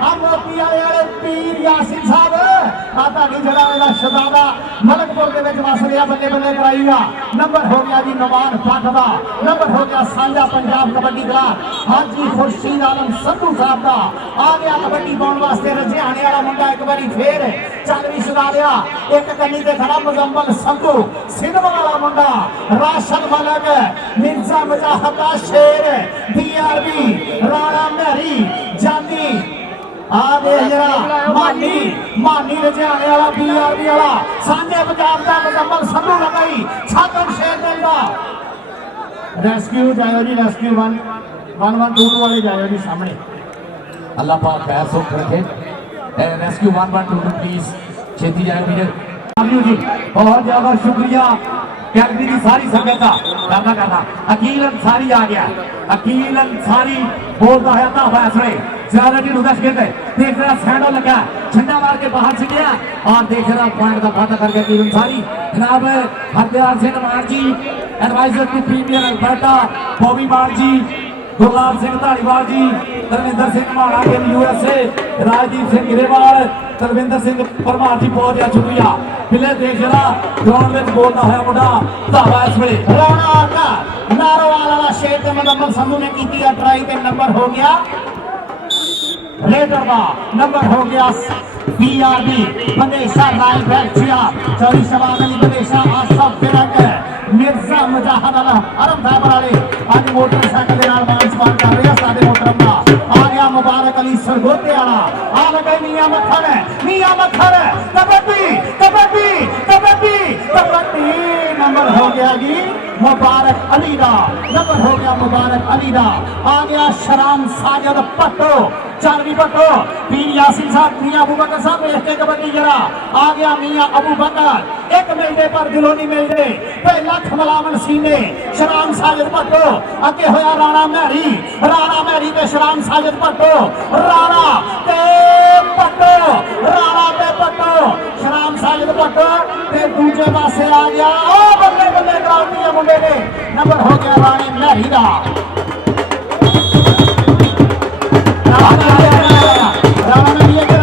ਆ ਮੋਤੀ ਵਾਲੇ ਪੀਰ ਯਾਸੀਨ ਸਾਹਿਬ ਆ ਤੁਹਾਡੀ ਜਨਾਲੇ ਦਾ ਸ਼ਹਜ਼ਾਦਾ ਮਲਕਪੁਰ ਦੇ ਵਿੱਚ ਵਸ ਰਿਹਾ ਬੱਲੇ ਬੱਲੇ ਕਰਾਈਗਾ ਨੰਬਰ ਹੋ ਗਿਆ ਜੀ ਨਮਾਨ ਬੱਟ ਦਾ ਨੰਬਰ ਹੋ ਗਿਆ ਸਾਂਝਾ ਪੰਜਾਬ ਕਬੱਡੀ ਕਲੱਬ ਹਾਜੀ ਖੁਰਸ਼ੀਦ ਆਲਮ ਸੰਧੂ ਸਾਹਿਬ ਦਾ ਆ ਗਿਆ ਕਬੱਡੀ ਪਾਉਣ ਵਾਸਤੇ ਰਜਿਆਣੇ ਵਾਲਾ ਮੁੰਡਾ ਇੱਕ ਵਾਰੀ ਫੇਰ ਚੱਲ ਵੀ ਛੁਡਾ ਲਿਆ ਇੱਕ ਕੰਨੀ ਤੇ ਖੜਾ ਮੁਜ਼ੰਮਲ ਸੰਧੂ ਸਿਨਮਾ ਵਾਲਾ ਮੁੰਡਾ ਰਾਸ਼ਦ ਮਲਕ ਮਿਰਜ਼ਾ ਮੁਜਾਹਦ ਦਾ ਸ਼ੇਰ ਬੀਆਰਬੀ ਰਾਣਾ ਮਹਿਰੀ ਜਾਂਦੀ ਆ ਦੇ ਜਰਾ ਮਾਨੀ ਰਜਿਆਣੇ ਵਾਲਾ ਬੀਆਰਬੀ ਵਾਲਾ ਸਾਂਝੇ ਪੰਜਾਬ ਦਾ ਮੁਜ਼ੰਮਲ ਸੰਧੂ ਲਗਾਈ ਛਾਤਨ ਸ਼ੇਰ ਦਿਲ ਦਾ ਰੈਸਕਿਊ ਜਾਇਓ ਜੀ ਰੈਸਕਿਊ 1122 ਵਾਲੇ ਜਾਇਓ ਜੀ ਸਾਹਮਣੇ अल्लाह पाक खैर सुख रखे रेस्क्यू 1122 प्लीज छेती जाए वीर जी बहुत ज्यादा शुक्रिया कैलगरी की सारी संगत का करना अकील अंसारी आ गया अकील अंसारी बोलता है ना फैसले ज्यादा उदश कहते देख रहा सैंडो लगा झंडा मार के बाहर से गया और देख रहा पॉइंट का वादा करके अकील अंसारी जनाब Hardyal Singh Mann ji adviser to premier Alberta Bobby Mann ji Gurlal Singh Dhaliwal जी धर्मिंदर सिंह माना के यूएसए राजदीप सिंह गिरेवाल तरविंदर सिंह परमार जी बहुत ज्यादा शुक्रिया पिले देख जरा ग्राउंड में बोलता है मुंडा धावा इस वेले राणा का नारोवाल वाला शेर ते मुजम्मल संधू ने की ट्राई ते नंबर हो गया रेडर का नंबर हो गया बीआरबी बंदेशा लाल बैठिया चौरी शबाब अली बंदेशा आसफ फिरक मिर्जा मुजाहिद अला अरब साहब वाले आज मोटरसाइकिल के नाल मान सम्मान कर रहे हैं साडे मोहतरम दा आ गया मुबारक अली सरगोते वाला आ लगे मियां मक्खन कबड्डी कबड्डी कबड्डी कबड्डी नंबर हो गया जी मुबारक अली दा नंबर हो गया मुबारक अली दा आ गया शराम साजिद पट्टो चालवी पट्टो पीर यासीन साहब मियां अबू बकर साहब देख के कबड्डी जरा आ गया मियां अबू बकर एक मिलते पर दिलों नहीं मिलते पहला खमलावन सीने शराम साजिद पट्टो अगे होया राणा महरी ते शराम साजिद पट्टो राणा ते पट्टो शराम साजिद पट्टो ते दूजे पासे आ गया ओ बल्ले बल्ले क्रांति मुंडे ने नंबर हो गया राणे महरी दा राणा महरी के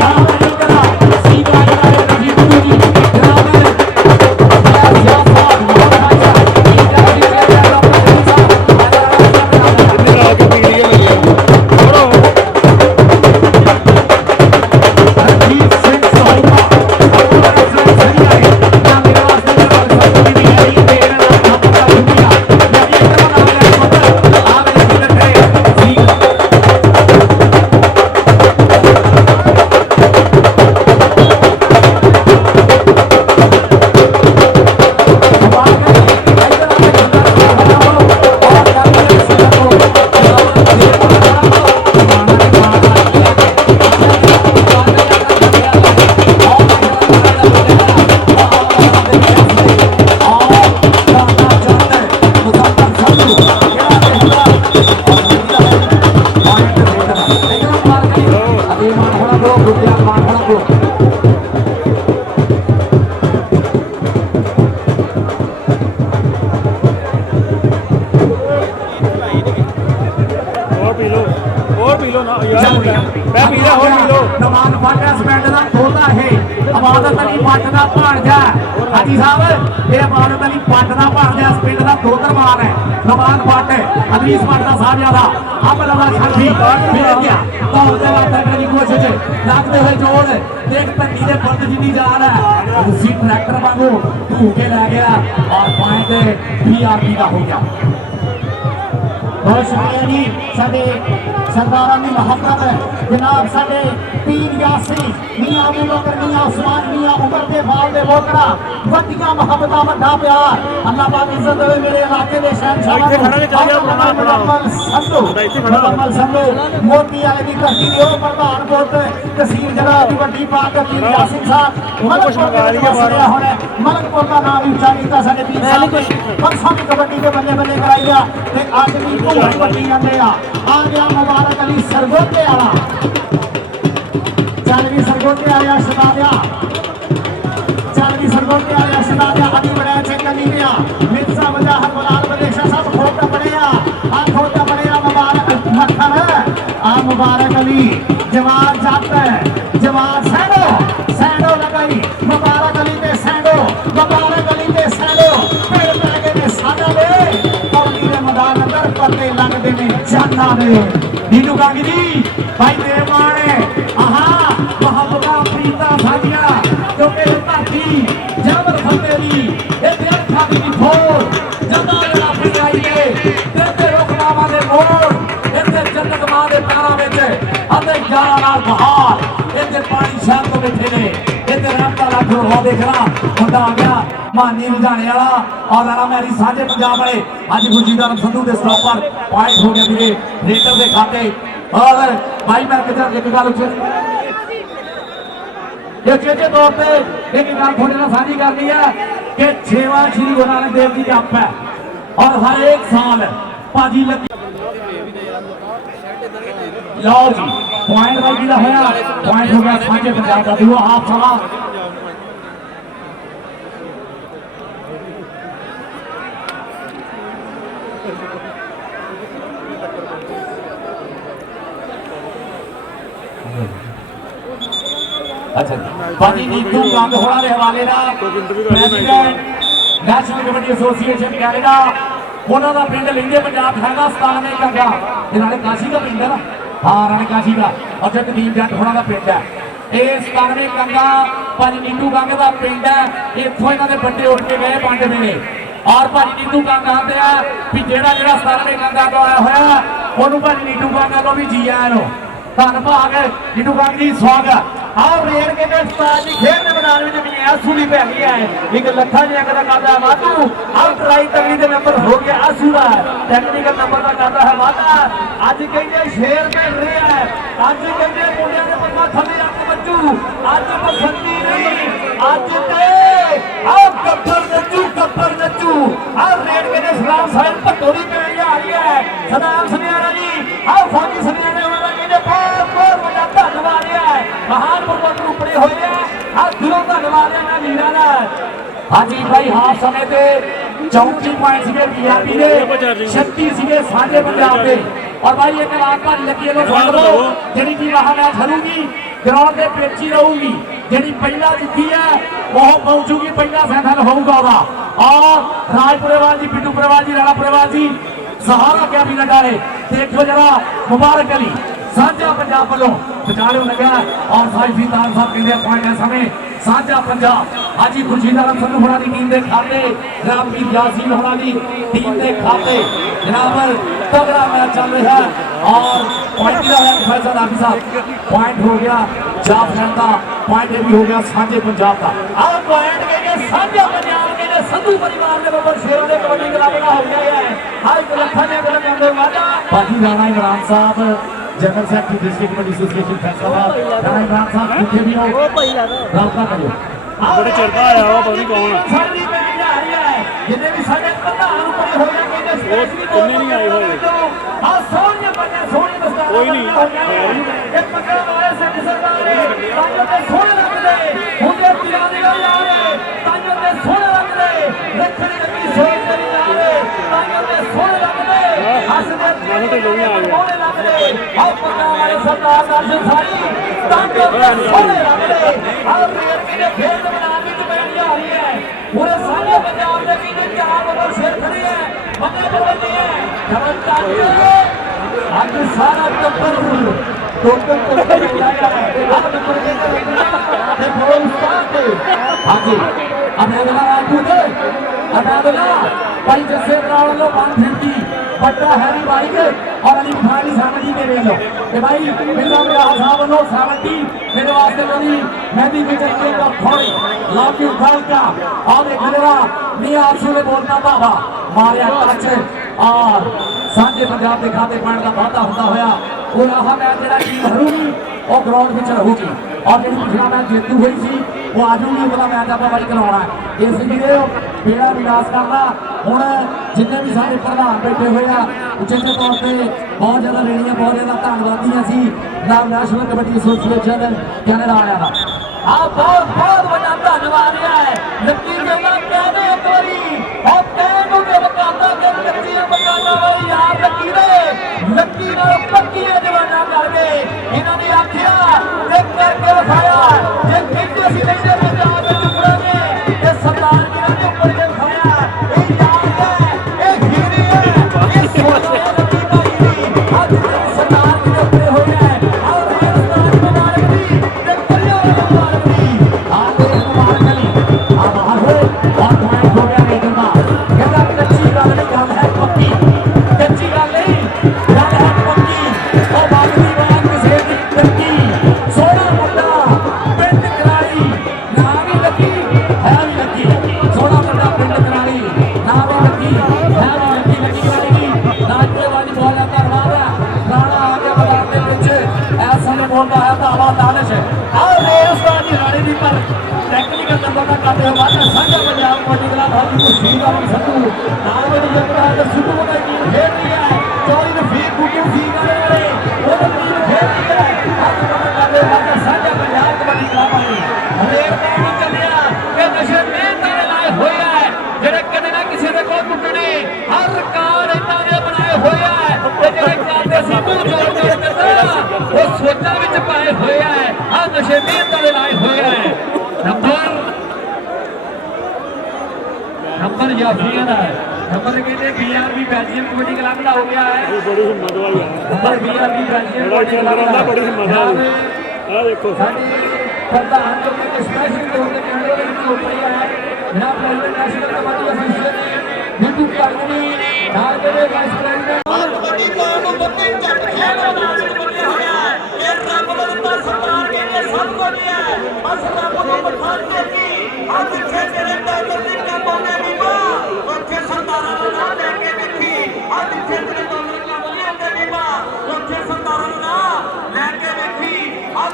नमान फाटा पिंड का तोता है इबादत अली पट का भाणजा हाजी साहब ये इबादत अली पट का भाणजा इस पिंड का तोतरमान है नमान फट अदरीस पट का साहबजादा अब लगा छठी मिल गया दौड़ते करने की कोशिश लगते हुए जोड़ एक धरती के बंद जिनी जा रहा है उसी ट्रैक्टर वांगू धू के लै गया और पॉइंट बीआरबी का हो गया बहुत शुक्रिया जी साडे सरदारां दी मोहब्बत जनाब साडे पीर यासी मियां अबू बकर मियां उस्मान मियां उमर दे बाल दे बोकड़ा वड्डियां मोहब्बतां वड्डा प्यार अल्लाह पाक इज्जत देवे मेरे इलाके दे शहंशाह मुकम्मल संधू मोती वाले दी धरती दे ओ प्रधान पुत तहसील जनाब दी वड्डी पाक पीर यासीन साहब मलकपुर दे विच वसदे हुण मलकपुर दा नाम भी उच्चा कीता साडे पीर साहब ने परसों भी कबड्डी दे बल्ले बल्ले कराई आ ते अज भी घूमण वड्डी जांदे आ गया मुबारक अली सरगोटे वाला चल भी सरगोटे आया शदादिया चल भी सरगोटे आया शदादिया अली बड़ा चेक करनी पिया मिर्जा मुजाहिर गुलाल बदेशा सब खोटा पड़ेया आ खोटा पड़ेया मुबारक मक्खन आ मुबारक अली जवान जट जवान सैंडो लगाई मुबारक अली ते सैंडो मुबारक अली ते सैंडो पेड़ पै गए ने साडा दे कौली दे मैदान अंदर पत्ते लगदे ने जाना दे नीलू कांगी जी भाई देवाने आहा मोहब्बता प्रीता साडिया क्योंकि धरती जबर फते दी ए दिल खादी दी ठोर जदा जड़ा फिर आई है ते रुकमावा दे मोड़ इते जन्नत मां दे पैरां विच अते यारां नाल बहार इते पानी शहर तो बैठे ने इते रहमता लाख रोहा देखना मुंडा आ गया मानी लुधियाने वाला और राणा मैरी साझे पंजाब वाले अज गुरजीत संधू के स्टॉप पर पॉइंट हो गया मेरे रेटर के खाते और भाई मैं कहता एक गल चेचे तौर पर एक गल थोड़े नाल साझी करनी है कि 6वां श्री गुरु नानक देव जी जप है और हर एक साल भाजी लगी लो जी पॉइंट भाई का होया पॉइंट हो गया साझे पंजाब का दूआ हाफ सवा अच्छा भाजी नीतू गंग होना के हवाले president national kabaddi association Canada उन्होंने पिंड लेंगे पंजाब हैगा 97 कंगा राणे काशी का पिंड है ना हाँ राणे काशी का और जब टीम जट होना का पिंड है ये 97 कंगा भाजी नीतू गंग का पिंड है इतों इन्हों के बंदे उठ के गए पांच मेरे और भाजी नीतू गंग आते हैं भी जेड़ा 97 कंगा तो आया होया उन्होंने भाजी नीतू गंगा को भी जी आया नो धन भाग नीतू गंग जी स्वागत आओ रेड के उस्ताद जी खेल के मैदान में भी आंसू भी पै गया है एक लखा जी का करता है वादू अब ट्राई तगड़ी के नंबर हो गया आंसू का टेक्निकल नंबर का करता है वादा आज कहते शेर खेल रहे हैं आज कहते मुंडिया ने पता थले आप बच्चू आज बसंती नहीं आज ते अब गब्बर नच्चू अब रेड के सलाम साहब पटोरी पे आ रही है सदाम सुनियारा जी अब फौजी सुनियारा वाला कहते बहुत बड़ा धन्यवाद है महान परबत उपड़े हुए हैं हर दिलों धन्यवाद है ना वीरा दा हाँ जी भाई हाफ समय पे 34 पॉइंट सीगे बीआरपी दे 36 सीगे साझे पंजाब दे और भाई एक बात पर लगी लो सुन लो जेडी की वहां मैच हरूगी ग्राउंड पे पेची रहूगी जेडी पहला जीती है वो पहुंचूगी पहला फाइनल होगा और राजपुरेवाल जी बिट्टू पुरेवाल जी राणा पुरेवाल जी सहारा क्या भी लगा है देखो जरा मुबारक अली साझा पंजाब वालों बचाले लगा और साइफी तार साहब कहते पॉइंट है समय साझा पंजाब हाजी खुर्शीद आलम संधू होना की टीम के खाते जनाब पीर यासीन होना की टीम के खाते जनाब तगड़ा मैच चल रहा है और पॉइंट फैसल हाफिज साहब पॉइंट हो गया जाफर का पॉइंट भी हो गया साझे पंजाब का अब पॉइंट के साझा पंजाब के संधू परिवार के ऊपर शेरों ने कबड्डी क्लब का हो गया है हर लखा ने करने वादा बाकी राणा इमरान साहब general secretary district kabaddi association Faisalabad Rana Imran साहब किथे भी हो रब्ता करियो बड़े चरता आया वो पता नहीं कौन सारी पेज आ रही है जिन्ने भी साडे प्रधान ऊपर हो गया कहते स्पेशली उन्ने नहीं आए होंगे आ सोने बने सोने दस्तार कोई नहीं एक पकड़ वाले से सरदार है तांजो ते सोने लग गए हुंदे तिराने ला यार तांजो ते सोने लग गए रखड़ी लगी सोने तेरी यार तांजो ते सोने लग गए हंसदे तो लोग आ गए सोने लग गए आओ पकड़ वाले सरदार दर्शन सारी तांजो ते सोने लग गए आओ रेड के खेल मैदान में बैठ जा रही है पूरे सारे पंजाब के बीच चार ओवर शेर खड़े हैं बंदे बदलते हैं जबरदस्त आज सारा टप्पर टोटल करके जाएगा आप नंबर के देखो उस्ताद हाजी अब अगला राजपूत अब अगला भाई जैसे रावण लो 150 ਵੱਡਾ ਹੈਰੀ ਬਾਈਕ ਔਰ ਅਲੀ ਖਾਨ ਦੀ ਸਮਝੀ ਦੇ ਵੇਖ ਲਓ ਤੇ ਭਾਈ ਮੇਰਾ ਭਰਾ ਸਾਹਿਬ ਵੱਲੋਂ 70 ਮੇਰੇ ਵਾਸਤੇ ਉਹਦੀ ਮਹਿੰਦੀ ਵਿੱਚ ਚੱਕੇ ਦਾ ਥੋੜੀ ਲਵ ਯੂ ਗਲਕਾ ਆਹ ਦੇਖ ਜਿਹੜਾ ਨੀ ਆਸੂ ਨੇ ਬੋਲਣਾ ਭਾਵਾ ਮਾਰਿਆ ਟੱਚ ਔਰ ਸਾਂਝੇ ਪੰਜਾਬ ਦੇ ਖਾਤੇ ਪਾਣ ਦਾ ਵਾਅਦਾ ਹੁੰਦਾ ਹੋਇਆ ਉਹ ਆਹ ਮੈਚ ਜਿਹੜਾ ਕੀ ਹਰੂਗੀ ਉਹ ਗਰਾਊਂਡ ਵਿੱਚ ਰਹੂਗੀ ਔਰ ਜਿਹੜੀ ਪਿਛਲਾ ਮੈਚ ਜੇਤੂ ਹੋਈ ਸੀ ਉਹ ਆਜੂਗੀ ਉਹਦਾ ਮੈਚ ਆਪਾਂ ਵਾਰੀ ਕਰਾਉਣਾ ਇਸ ਲਈ ਬੇੜਾ ਵਿਕਾਸ ਕਰਦਾ ਹੁਣ ਜਿੰਨੇ ਵੀ ਸਾਰੇ ਪ੍ਰਧਾਨ ਬੈਠੇ ਹੋਏ ਆ ਉਚੇਚੇ ਤੌਰ ਤੇ ਬਹੁਤ ਜ਼ਿਆਦਾ ਰੇੜੀਆਂ ਬਹੁਤ ਜ਼ਿਆਦਾ ਧੰਨਵਾਦੀਆਂ ਸੀ ਨਾਲ ਨੈਸ਼ਨਲ ਕਬੱਡੀ ਐਸੋਸੀਏਸ਼ਨ ਕੈਨੇਡਾ ਵਾਲਿਆਂ ਦਾ ਆ ਬਹੁਤ ਵੱਡਾ ਧੰਨਵਾਦ ਹੈ ਲੱਕੀ ਕਹਿੰਦਾ ਕਹਿੰਦੇ ਇੱਕ ਵਾਰੀ ਉਹ ਕਹਿ ਨੂੰ ਕਿ ਵਕਾਂਦਾ ਕਿ ਲੱਕੀਆਂ ਵਕਾਂਦਾ ਵਾਲੀ ਯਾਰ ਲੱਕੀ ਨਾਲ ਪੱਕੀਆਂ ਜਵਾਨਾਂ ਕਰਕੇ ਇਹਨਾਂ ਨੇ ਆਖਿਆ ਤੇ ਕਰਕੇ ਵਿਖਾਇਆ ਜੇ ਕਿਤੇ ਅਸੀਂ ਲੈਂਦੇ ਪੰਜਾਬ ਵਿੱਚ ਉਪਰਾਂਗੇ ਤੇ ਸਰਦਾਰ ਵੀਰਾਂ ਦੇ ਉੱਪਰ ਜੇ ਖਾਇਆ ਇਹ ਯਾਦ ਹੈ ਇਹ ਹੀਰੀ ਹੈ ਇਹ ਸੋਨਾ ਹੈ ਲੱਕੀ ਭਾਈ ਦੀ ਅੱਜ ਸਰਦਾਰ ਵੀ ਉੱਤੇ ਹੋਏ ਹੈ ਆਹ ਸਰਦਾਰ ਮੁਬਾਰਕ ਦੀ ਤੇ ਕਰਿਓ ਮੁਬਾਰਕ ਦੀ ਆਹ ਦੇਖ ਮੁਬਾਰਕ ਅਲੀ ਆਹ ਬਾਹਰ ਹੋਏ ਔਰ ਪੁਆਇੰਟ ਹੋ ਗਿਆ ਰੀਡਰ ਦਾ ਕਹਿੰਦਾ ਕੱਚੀ ਗੱਲ ਨਹੀਂ ਗੱਲ ਹੈ ਪੱਕੀ ਕੱਚੀ ਗੱਲ ਨਹੀਂ ਗੱਲ ਹੈ ਪੱਕੀ ਉਹ ਬਾਗਦੀ ਬਾਤ ਕਿਸੇ ਦੀ ਕੱਚੀ ਸੋਹਣਾ ਮੁੰਡਾ ਪਿੰਡ ਕਰਾਲੀ ਨਾ ਵੀ ਲੱਗੀ ਹੈ ਵੀ ਲੱਗੀ ਸੋਹਣਾ ਮੁੰਡਾ ਪਿੰਡ ਕਰਾਲੀ ਨਾ ਵੀ ਲੱਗੀ ਹੈ ਵੀ ਲੱਗੀ ਕਰਾਲੀ ਦੀ ਨਾਚੇ ਵਾਲੀ ਬਹੁਤ ਜ਼ਿਆਦਾ ਧੰਨਵਾਦ ਹੈ ਰਾਣਾ ਆ ਕੇ ਮੈਦਾਨ ਦੇ ਵਿੱਚ ਇਸ ਸਮੇਂ ਬੋਲਦਾ ਹੈ ਧਾਵਾ ਦਾਨਿਸ਼ ਆਹ ਰੇਸ ਦਾ ਜੀ ਰਾਣੇ ਦੀ ਪਰ ਟੈਕਨੀਕਲ ਨੰਬਰ ਦਾ ਕਰਦੇ ਹੋ ਬਾਅਦ ਸਾਂਝਾ ਪੰਜਾਬ ਕਬੱਡੀ ਕਲੱਬ ਹਾਜੀ ਮੁਸ਼ੀਦ ਵਾਲੀ ਸੰਧੂ ਨਾਲ ਵਾਲੀ ਜਗ੍ਹਾ ਹੈ ਸਿੱਧੂ ਦਾ ਟੀਮ ਖੇਡ ਰਹੀ ਹੈ ਚੌੜੀ ਨੂੰ ਫੀਕ ਕੁੱਟੂ ਫੀਕ ਵਾਲੇ ਉਹ ਟੀਮ ਖੇਡ ਰਹੀ ਹੈ ਅੱਜ ਪਤਾ ਕਰਦੇ ਬਾਅਦ ਸਾਂਝਾ ਪੰਜਾਬ ਕਬੱਡੀ ਕਲੱਬ ਵਾਲੀ ਹਰੇਕ ਟੀਮ ਚੱਲਿਆ ਕਿ ਨਸ਼ੇ ਮਿਹਨਤ ਦੇ ਲਾਏ ਹੋਏ ਹੈ ਜਿਹੜੇ ਕਦੇ ਨਾ ਕਿਸੇ ਦੇ ਕੋਲ ਟੁੱਟਣੇ ਹਰ ਰਿਕਾਰਡ ਇਦਾਂ ਦੇ ਬਣਾਏ ਹੋਏ ਹੈ ਤੇ ਜਿਹੜੇ ਕਰਦੇ ਸੀ ਮੂੰਹ ਜੋੜ ਕਰਦਾ ਉਹ ਸੋਚਾਂ ਵਿੱਚ ਪਾਏ ਹੋਏ ਹੈ ਆ ਨਸ਼ੇ ਮਿਹਨਤ ਦੇ ਲਾਏ ਹੋਏ ਹੈ ਨੰਬਰ ਜਾਫੀਆਂ ਦਾ ਨੰਬਰ ਕਹਿੰਦੇ ਬੀਆਰਬੀ ਬੈਲਜੀਅਮ ਕਬੱਡੀ ਕਲੱਬ ਦਾ ਹੋ ਗਿਆ ਹੈ ਇਹ ਬੜੀ ਹਿੰਮਤ ਵਾਲੀ ਆ ਨੰਬਰ ਬੀਆਰਬੀ ਬੈਲਜੀਅਮ ਬੜਾ ਕਬੱਡੀ ਕਲੱਬ ਚੰਦਰਾ ਦਾ ਬੜੀ ਹਿੰਮਤ ਵਾਲੀ ਆ ਦੇਖੋ ਸਾਡੇ ਪ੍ਰਧਾਨ ਜੋ ਕਿ ਸਪੈਸ਼ਲ ਤੌਰ ਤੇ ਕੈਨੇਡਾ ਦੇ ਵਿੱਚ ਹੋ ਰਹੀ ਹੈ ਜਨਾਬ president national kabaddi association Bittu Kagni ਨਾਲ ਜਿਹੜੇ ਵਾਈਸ ਪ੍ਰੈਜ਼ੀਡੈਂਟ ਕਬੱਡੀ ਤੋਂ ਬੱਤੀ ਚੱਟ ਖੇਡ ਮੈਦਾਨ ਵਿੱਚ ਬਣਿਆ ਹੋਇਆ ਹੈ ਇਹ ਰੱਬ ਦਾ ਦਿੱਤਾ ਸਰਕਾਰ ਕਹਿੰਦੇ ਸਭ ਕੁਝ ਹੈ ਬਸ ਰੱਬ ਨੂੰ ਬਖਾਨ ਕੇ ਕੀ ਅੱਜ ਇੱਥੇ ਤੇਰੇ ਡਾਕਟਰ ਦੀ ਕੰਮ ਆਉਂਦੇ ਵੀ ਬਾ ਉੱਥੇ ਸਰਦਾਰਾਂ ਨੂੰ ਨਾ ਲੈ ਕੇ ਵੇਖੀ ਅੱਜ ਇੱਥੇ ਤੇਰੇ ਡਾਕਟਰ ਕੰਮ ਨਹੀਂ ਆਉਂਦੇ ਵੀ ਬਾ ਉੱਥੇ ਸਰਦਾਰਾਂ ਨੂੰ ਨਾ ਲੈ ਕੇ ਵੇਖੀ ਅੱਜ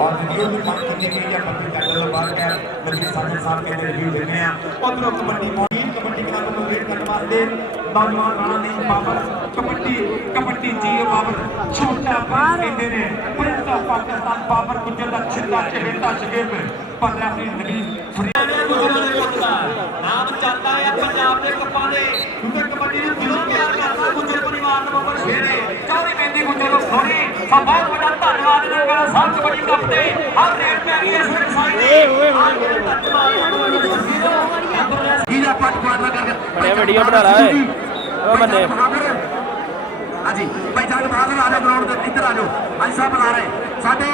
और वीडियो भी मांग करने के लिए कबड्डी कैंडल बाहर गया नजीर साहब के रिव्यू देने हैं उधरों कबड्डी मौजूद कबड्डी क्लब को वेट करने वास्ते नौजवान राणा नहीं बाबर कबड्डी जीए बाबर छोटा बाबर कहते ने प्रिंस ऑफ पाकिस्तान बाबर गुजर दा छिंदा चहेता शगीब पर रेफरी नबील ਨਾਮ ਚੱਲਦਾ ਹੈ ਪੰਜਾਬ ਦੇ ਕੱਪਾਂ ਦੇ ਕਿਉਂਕਿ ਕਬੱਡੀ ਨੂੰ ਦਿਲੋਂ ਪਿਆਰ ਕਰਦਾ ਗੁੱਜਰ ਪਰਿਵਾਰ ਨੂੰ ਬੱਬਰ ਸ਼ੇਰੇ ਚੌਧਰੀ ਮਹਿੰਦੀ ਗੁੱਜਰ ਨੂੰ ਖੋਰੀ ਸਭ ਬਹੁਤ ਵੱਡਾ ਧੰਨਵਾਦ ਇਹਨਾਂ ਦਾ ਸਭ ਕਬੱਡੀ ਕੱਪ ਤੇ ਹਰ ਰੇਡ ਪੈ ਗਈ ਇਸ ਵੇਲੇ ਸਾਈਡ हीरा पट पाड़ना करके ये वीडियो बना रहा है ओ बंदे हाँ जी भाईजान बहादुर आ जाओ ग्राउंड के इधर आ जाओ आज साहब बुला रहे साडे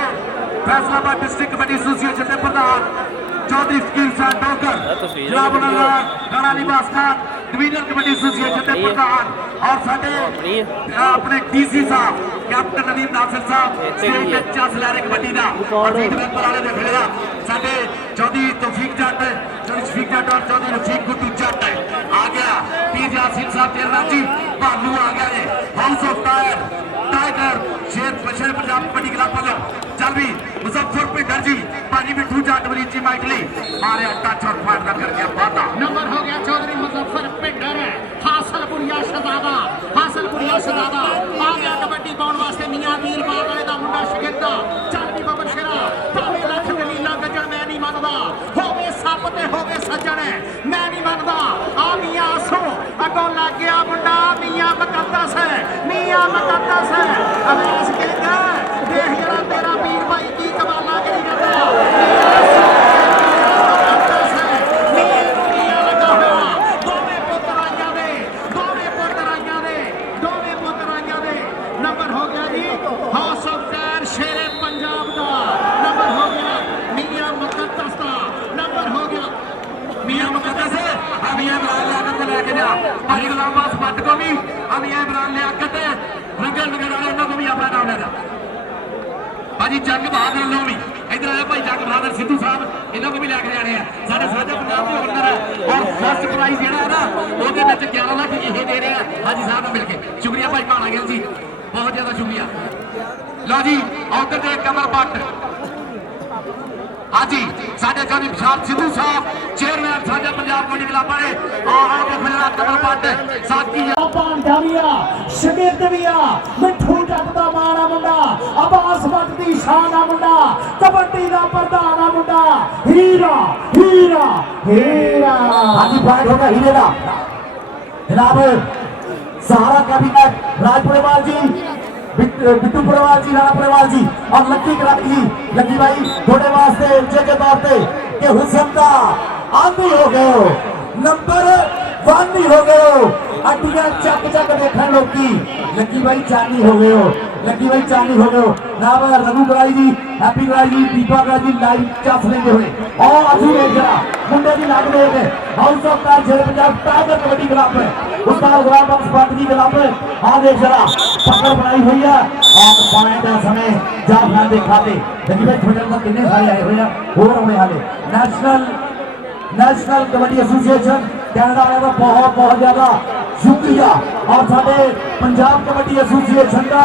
फैसलाबाद डिस्ट्रिक्ट कबड्डी एसोसिएशन के प्रधान चौधरी फकीर साहब डोकर जनाब राणा निवास खान डिवीजन कबड्डी एसोसिएशन के प्रधान और साडे अपने डीसी साहब कैप्टन नवीन नासिर साहब स्टेट के चस लारे कबड्डी दा और लीड मेंबर वाले ने खेलेगा साडे चौधरी तौफीक जट चौधरी शफीक जट और चौधरी रफीक गुड्डू जट आ गया पीर यासीन साहब चेयरमैन जी भालू आ गया ने हाउस ऑफ टाइगर शेर पंजाब कबड्डी क्लब वालों चल भी मुजफ्फर पिंडर जी पानी मिठू जट वलीची माइकली मारे टच और फाड़ कर गया वादा नंबर हो गया चौधरी मुजफ्फर पिंडर हासलपुरिया शहजादा आ गया कबड्डी पाउण वास्ते मियां वीर बाग वाले दा मुंडा शगिरदा चल भी बबर शेरा भावे लख दलीला गजण मैं नहीं मनदा होवे सप ते होवे सज्जण मैं नहीं मनदा आ मियां आसो अगों लग गया मुंडा मियां मुकद्दस है अवेश कहंदा देख जरा तेरा वीर भाई की कमाला करी करदा हाउस ऑफ टायर शेरे पंजाब का नंबर हो गया मियां मुकद्दस का नंबर हो गया मियां मुकद्दस मियां लाल लागत लेके जा भाई गुलाम बास पट को भी अभी इमरान लियाकत रंगल वगैरह वाले उन्होंने को भी अपना नाम लेना भाजी जंग बहादुर लो भी इधर आया भाई जंग बहादुर सिद्धू साहब इन्हों को भी लैके जाने हैं साढ़े साझा पंजाब के ओनर है और फर्स्ट प्राइज जो है ना वो 11 लाख ये दे रहे हैं हाजी साहब को मिलके शुक्रिया भाई भाना गिल जी बहुत ज्यादा शुक्रिया लो जी उधर दे कमल भट्ट हाजी साढ़े चौधरी विशाल सिद्धू साहब चेयरमैन साझा पंजाब कबड्डी क्लब वाले और देखो जरा कमल भट्ट साथी ਭਾਂਡਾ ਵੀ ਆ ਸ਼ਗਿਰਦ ਵੀ ਆ ਮਿੱਠੂ ਜੱਟ ਦਾ ਮਾਣਾ ਮੁੰਡਾ ਅਬਾਸ ਭੱਟ ਦੀ ਸ਼ਾਨ ਦਾ ਮੁੰਡਾ ਕਬੱਡੀ ਦਾ ਪ੍ਰਧਾਨ ਆ ਮੁੰਡਾ ਹੀਰਾ ਹੀਰਾ ਹੀਰਾ हाजी पॉइंट होगा हीरे का जनाब सहारा कैबिनेट राज पुरेवाल जी बिट्टू पुरेवाल जी राणा पुरेवाल जी और लक्की कराती जी लक्की भाई थोड़े वास्ते उच्चे के तौर पे कि हुसन का आंधी हो गए हो नंबर 1 भी हो गए हो अड्डियां चक चक देखने लोगी लक्की भाई चांदी हो गए हो लक्की भाई चांदी हो गए हो नाम रघु कराई जी हैप्पी कराई जी दीपा कराई जी लाइव चास लेते हुए और अभी देख रहा मुंडे की लाग देख हाउस ऑफ कार शेर पंजाब टाइगर कबड्डी क्लब उसका गुलाम बख्श भट्ट जी क्लब हाँ देख जरा पकड़ बनाई हुई है और पॉइंट समय जा फिर देखा लक्की भाई ट्विटर पर कितने सारे आए हुए हैं और होने वाले नेशनल कबड्डी एसोसिएशन कैनेडा वाले का बहुत ज्यादा शुक्रिया और साढ़े पंजाब कबड्डी एसोसिएशन का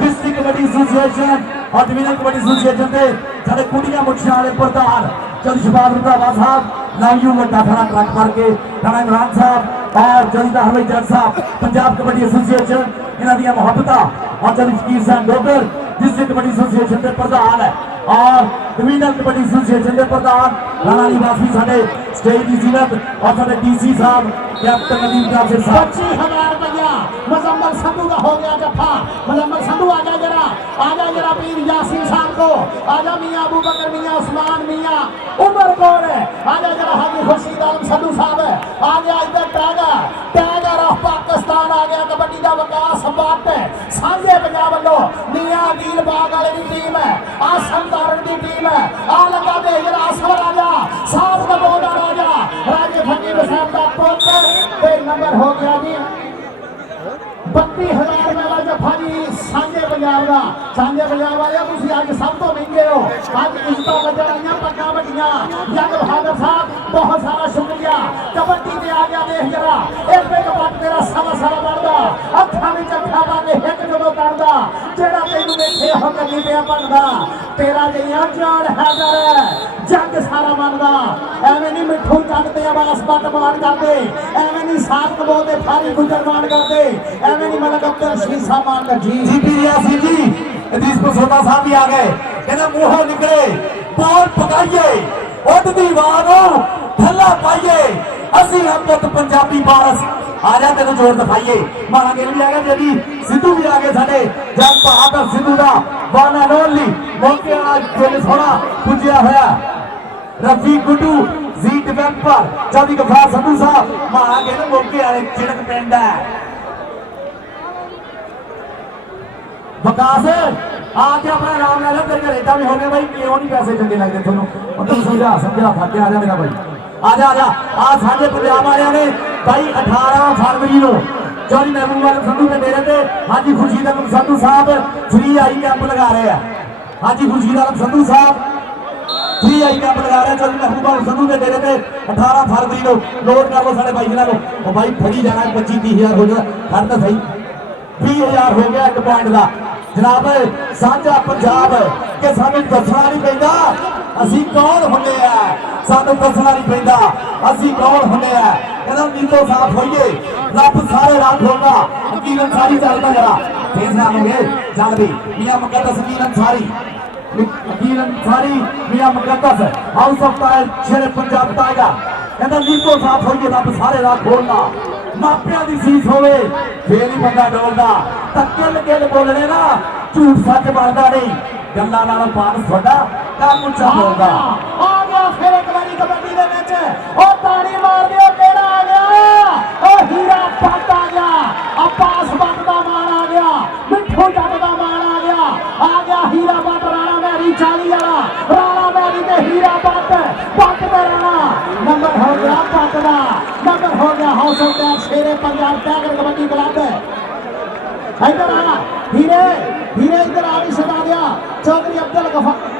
डिस्ट्रिक्ट कबड्डी एसोसिएशन और डिवीजन कबड्डी एसोसिएशन के साढ़े कुड़ियां मुछियां वाले प्रधान चंद शबाब रंधावा साहब नायू वड्डा थाना ट्रक करके थाना इमरान साहब और जलीदा हलवाई जज साहब पंजाब कबड्डी एसोसिएशन इन्हों दी मुहब्बत और चंद फकीर साहब डोगर डिस्ट्रिक्ट कबड्डी एसोसिएशन के प्रधान है और डिवीजन कबड्डी एसोसिएशन के प्रधान राणा निवासी साढ़े स्टेट की जीनत और साढ़े डीसी साहब कैप्टन नदीम कासिर साहब 25,000 रुपया मुजम्मल संधू का हो गया जफा मुजम्मल संधू आजा जरा पीर यासीन साहब को आजा मियां अबू बकर मियां उस्मान मियां उमर कौन है आजा जरा हाजी खुर्शीद आलम संधू साहब आ गया इधर टाइगर ऑफ पाकिस्तान आ गया कबड्डी का विकास बात है सांझे पंजाब वालों मियां अकील बाग वाले की टीम है आसम तारण की टीम है आ लगा दे जरा असवर आजा साथ का बोला राजा राजे फकीर साहब का पोतर नंबर हो गया जी 32,000 वाला जफा जी सांझे पंजाब वाले तुम अज सब तो महंगे हो अज किश्तों बजर आई पक्का बटिया जग बहादुर साहब बहुत सारा शुक्रिया कबड्डी में आ गया देख जरा एक कपट तेरा सवा बढ़ता अखा में अखा पा के हिक जो करता जेड़ा तेन वेखे हो कभी पे बनता तेरा जिया जान हैदर जग सारा बनता एवं नहीं मिठू जग ते आवास बट मान करते एवं नहीं सात बोलते फारी गुजर मान करते एवं नहीं मतलब अब्दुल शीशा मान कर जी जी जी अजीज पसोदा साहब भी आ गए कहना मुंहों निकले बोल पकाइए उठदी वारो थल्ला पाइए असी हम पुत पंजाबी बारस आ जा तेन जोर दिखाइए माना गिल भी आ गया जी सिद्धू भी आ गए साडे जग बहादुर सिद्धू का वन एंड ओनली मौके आज दिल सोना पुजया होया रफी गुड्डू जी डिवेलपर चौधरी गफार संधू साहब माना गिल मौके वाले चिड़क पिंड है विकास आके अपना नाम ले लो तेरे रेटा भी हो गए भाई क्यों नहीं पैसे चंगे लगते तुम तुम समझा थके आ जा मेरा भाई आजा आज साझे पंजाब वाले ने भाई 18 फरवरी को चौधरी महबूब आलम संधू के डेरे पे हाजी खुर्शीद आलम संधू साहब फ्री आई कैंप लगा रहे हैं हाजी खुर्शीद आलम संधू साहब फ्री आई कैंप लगा रहे हैं चौधरी महबूब आलम संधू के डेरे पे 18 फरवरी को नोट कर लो साढ़े भाई जिला को भाई फड़ी जाना 25-30,000 हो जाए खड़ तो सही 20,000 हो गया एक पॉइंट का जनाब साझा पंजाब के सानू दसना नहीं पैंदा असी कौन हुंदे आ सानू दसना नहीं पैंदा असी कौन हुंदे आ कहना नीलो साफ होइए रब सारे रात होगा हकीम अंसारी चलता जरा तेज नाम होंगे चल भी मियां मुकद्दस हकीम अंसारी हकीम अंसारी मियां मुकद्दस हाउस ऑफ शेर पंजाब टाइगर कहना नीलो साफ होइए रब सारे रात खोलना मापिया की सीस होवे फिर ही बंदा डोलदा तक्के लगे बोलने ना झूठ सच बनता नहीं गल्ला नालों पास थोड़ा काम उच्चा बोलदा आ गया फिर एक बारी कबड्डी दे विच ओ ताड़ी मार दियो केड़ा आ गया ओ हीरा भट्ट आ गया अब्बास भट्ट दा मान आ गया मिठू जट दा मान आ गया हीरा भट्ट राणा मैरी 40 वाला राणा मैरी ते हीरा भट्ट ते राणा नंबर हो गया भट्ट दा नंबर नंबर हो गया हौसला टैग शेरे पंजाब टाइगर कबड्डी क्लब इधर आ हीरे हीरे इधर आ भी सदा गया चौधरी अब्दुल गफार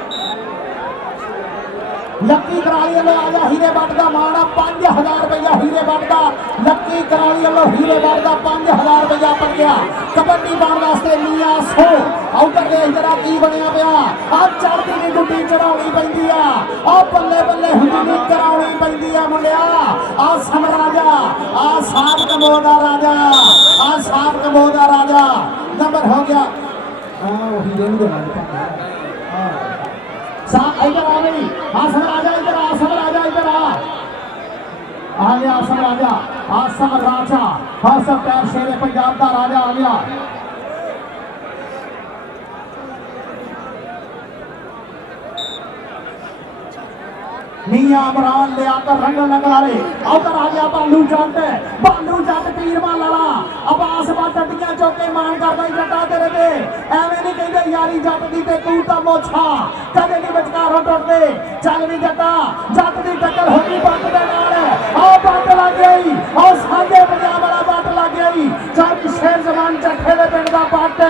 लक्की कराली वालों आजा हीरे बट का माना 5000 रुपया हीरे बट का लक्की कराली वालों हीरे बट का 5000 रुपया पड़ गया कबड्डी पाने वास्ते मियां सो आउटर दे इधर की बनया पिया आ चढ़ती नी गुड्डी चढ़ाउणी पैंदी आ बल्ले बल्ले हुंदी नी कराउणी पैंदी आ मुंडिया आ समराजा आ सात कमो दा राजा आ सात कमो दा राजा नंबर हो गया ओ हीरे नु देना इधर आ गई आसम राजा इधर आसम राजा इधर आ गया आसम राजा आसम राजा हौसला टैग शेरे पंजाब का राजा आ गया मियां इमरान ले आकर रंग नगारे उधर आ गया बालू जट पीर वाला अब्बास बाटटियां चौके मान करदा ही जट्टा तेरे ते एवें नहीं कहंदे यारी जट दी ते तू तां मोछा कदे नहीं विचकारों टुटदे चल भी जट्टा जट दी टक्कर होगी बट दे नाल आ बट लग गई आ साडे पंजाब वाला बट लग गई चारी शेर जवान चट्ठे दे पिंड दा बट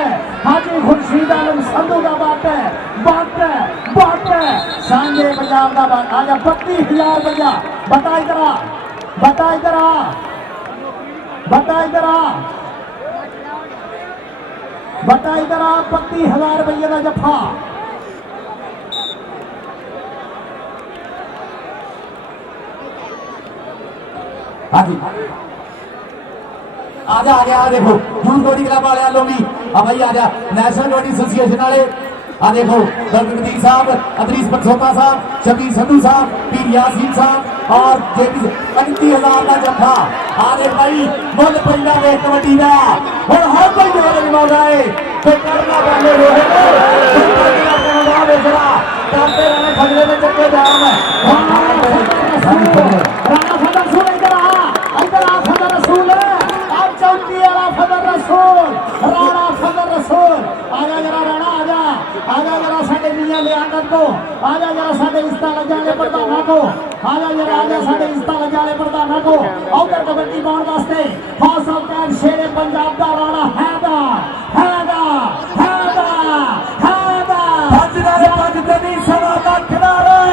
हाजी खुर्शीद आलम संधू दा बट सांझे पंजाब दा बट आ जा 32,000 रुपया बता इधर आ बता इधर आ बता इधर आ बता इधर आ 32,000 रुपये का जफा हाँ जी आजा आ गया देखो यूथ कबड्डी क्लब वाले वालों भी भाई आजा नेशनल कबड्डी एसोसिएशन वाले आ देखो दरगुदीन साहब अदरीस बनसोता साहब शबीर संधू साहब पीर यासीन साहब और जेपी 35,000 का जफा आ देख भाई मुल पैदा वे कबड्डी का और हर कोई जोर मौजा है तो करना वाले रोहे बेचरा करते रहने खजरे में चक्के जाम राणा फदर रसूल इधर आ फदर रसूल अब चौकी वाला फदर रसूल राणा फदर रसूल आजा जरा राणा आजा जरा साडे मियां लियाकत को आजा जरा साडे इस्ता लजाने प्रधाना को आजा जरा आजा साडे इस्ता लजाने प्रधाना को उधर कबड्डी पाउण वास्ते हौसला टैग शेरे पंजाब दा राणा हैदा पंज ते नहीं सवा का खिलाड़े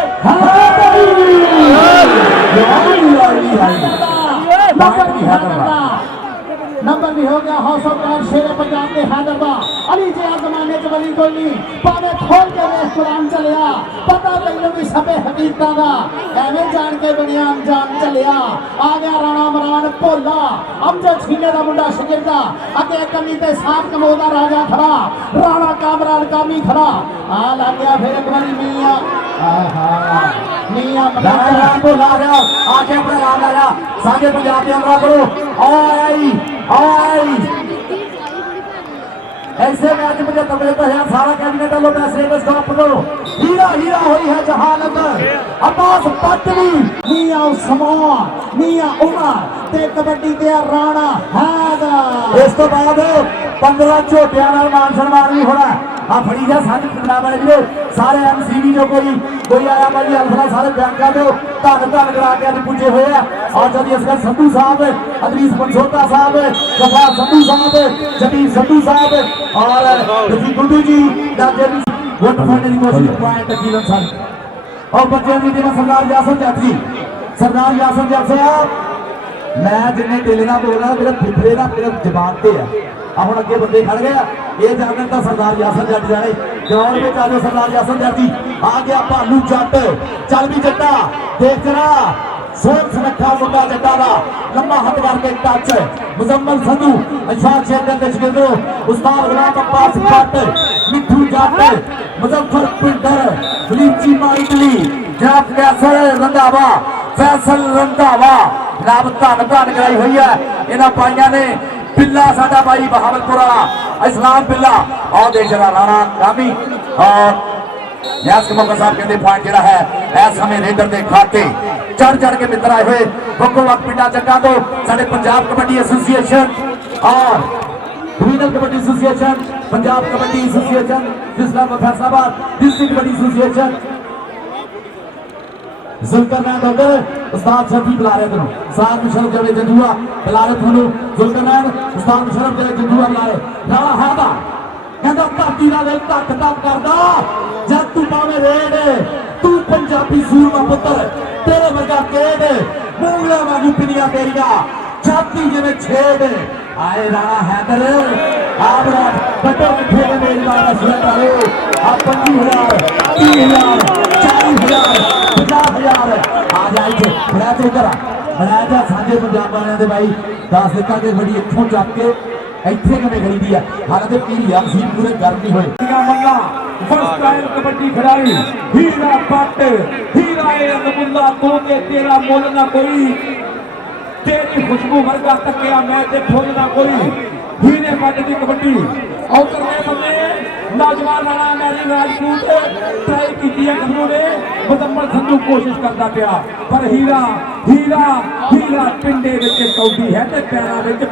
नंबर भी हो गया हौसला टैग शेरे पंजाब के हैदर दा अली जे जमाने च वली कोई नहीं पावे खोल के रेस्टोरेंट चलिया पता तैनू भी सबे हकीकतां दा एवें जान के बनिया अनजान चलिया आ गया राणा इमरान भोला अमजद छीने दा मुंडा शगिरदा अगे कमी ते साथ कमोदा राजा खड़ा राणा कामरान कामी खड़ा आ लग गया फिर एक बारी मियां मियां भोला आ गया आके अपना नाम लाया सारे पंजाब के अंदर करो आई ऐसे मैच मुझे तबले तो है सारा कैबिनेट लो पैसे को स्टॉप करो हीरा हुई है जहानत अब्बास पटवी मियां उस्मान मियां उमर ते कबड्डी ते राणा हैदर इस तो बाद 15 झोटियां नाल मान सम्मान भी होना आ फड़ी जा सारे पंजाब वाले वीरो सारे एमसीबी जो कोई आया भाई अल्फा सारे बैंका दो धन करा के आज पुजे हुए हैं और जब इसका संधू साहब अदरीस बनसोता साहब जफार संधू साहब जबीर संधू साहब और रफीक गुड्डू जी डॉक्टर वोट फाइनल कोशिश पॉइंट तकीलन साहब और बच्चे की टीम सरदार यासन जट साहब मैं जिन्हें ढिले ना बोल रहा मेरे फिफड़े ना मेरे जबान पे है अब अगे बंदे खड़ गए ये जाने तो सरदार यासन जट जाने ग्राउंड में चालू सरदार यासन जट जी आ गया भालू जट चल भी जट्टा देख जरा सोच सुनखा मुंडा जट्टा दा लम्बा हट करके टच मुजम्मल संधू अशाद शेखर के शिगिर्दो उस्ताद गुलाम अब्बास जट मिठू जट मुजफ्फर पिंडर बलीची माइटली जनाब फैसल रंधावा नाम धन कराई हुई है इन्हां पाइयां ने बिल्ला साडा भाई बहावलपुर वाला इस्लाम बिल्ला और देख जरा राणा कामी और यास कमोका साहब कहते पॉइंट जरा है इस समय रेडर के खाते चढ़ के मित्र आए हुए बक्को वक्त पिंडा जग्गा तो साडे पंजाब कबड्डी एसोसिएशन और regional kabaddi association Punjab kabaddi association जिसका फैसलाबाद डिस्ट्रिक्ट कबड्डी एसोसिएशन ਜ਼ੁਲਕਰਨੈਨ ਉਧਰ ਉਸਤਾਦ ਸ਼ਫੀ ਬੁਲਾ ਰਹੇ ਤੈਨੂੰ ਉਸਤਾਦ ਮੁਸ਼ਰਫ ਜਿਹੜੇ ਜੰਜੂਆ ਬੁਲਾ ਰਹੇ ਤੁਹਾਨੂੰ ਜ਼ੁਲਕਰਨੈਨ ਉਸਤਾਦ ਮੁਸ਼ਰਫ ਜਿਹੜੇ ਜੰਜੂਆ ਬੁਲਾ ਰਹੇ ਰਾਣਾ ਹੈਦਾ ਕਹਿੰਦਾ ਧਰਤੀ ਦਾ ਦਿਲ ਧੱਕ ਧੱਕ ਕਰਦਾ ਜਦ ਤੂੰ ਪਾਵੇਂ ਰੇਡ ਤੂੰ ਪੰਜਾਬੀ ਸੂਰਮਾ ਪੁੱਤਰ ਤੇਰੇ ਵਰਗਾ ਕੇਡ ਮੂੰਗਲਾ ਵਾਂਗੂ ਪਿੰਨੀਆਂ ਤੇਰੀਆਂ ਛਾਤੀ ਜਿਵੇਂ ਛੇੜ ਆਏ ਰਾਣਾ ਹੈਦਰ ਆਬਰਾ ਕੱਟੋ ਕਿੱਥੇ ਦੇ ਮੇਲਵਾਨ ਦਾ ਸੁਣਾ ਕਰੋ ਆ 25000 30000 40000 50000 ਆ ਜਾ ਇੱਥੇ ਬੜਾ ਤੇ ਘਰ ਬੜਾ ਜਾ ਸਾਂਝੇ ਪੰਜਾਬ ਵਾਲਿਆਂ ਦੇ ਬਾਈ 10 ਏਕੜ ਦੇ ਬੜੀ ਇੱਥੋਂ ਚੱਕ ਕੇ ਇੱਥੇ ਕਿਵੇਂ ਗਈ ਦੀ ਆ ਹਾਲਾਂਕਿ ਪੀਰੀ ਆ ਸੀ ਪੂਰੇ ਗਰਮੀ ਹੋਏ ਮੱਲਾ ਫਸਟ ਟਾਈਮ ਕਬੱਡੀ ਖਿਡਾਰੀ ਹੀਰਾ ਪੱਟ ਹੀਰਾ ਅਲਮੁੱਲਾ ਤੋਂ ਕੇ ਤੇਰਾ ਮੁੱਲ ਨਾ ਕੋਈ तेरी खुशबू वर्गा तकिया मैं ते फुल ना कोई हीरे पट की कबड्डी औकर में बने नौजवान राणा मैरी राजपूत ट्राई की गबरू ने मुदम्मल संधू कोशिश करता पिया पर हीरा हीरा हीरा पिंडे विच कौडी है ते पैरां विच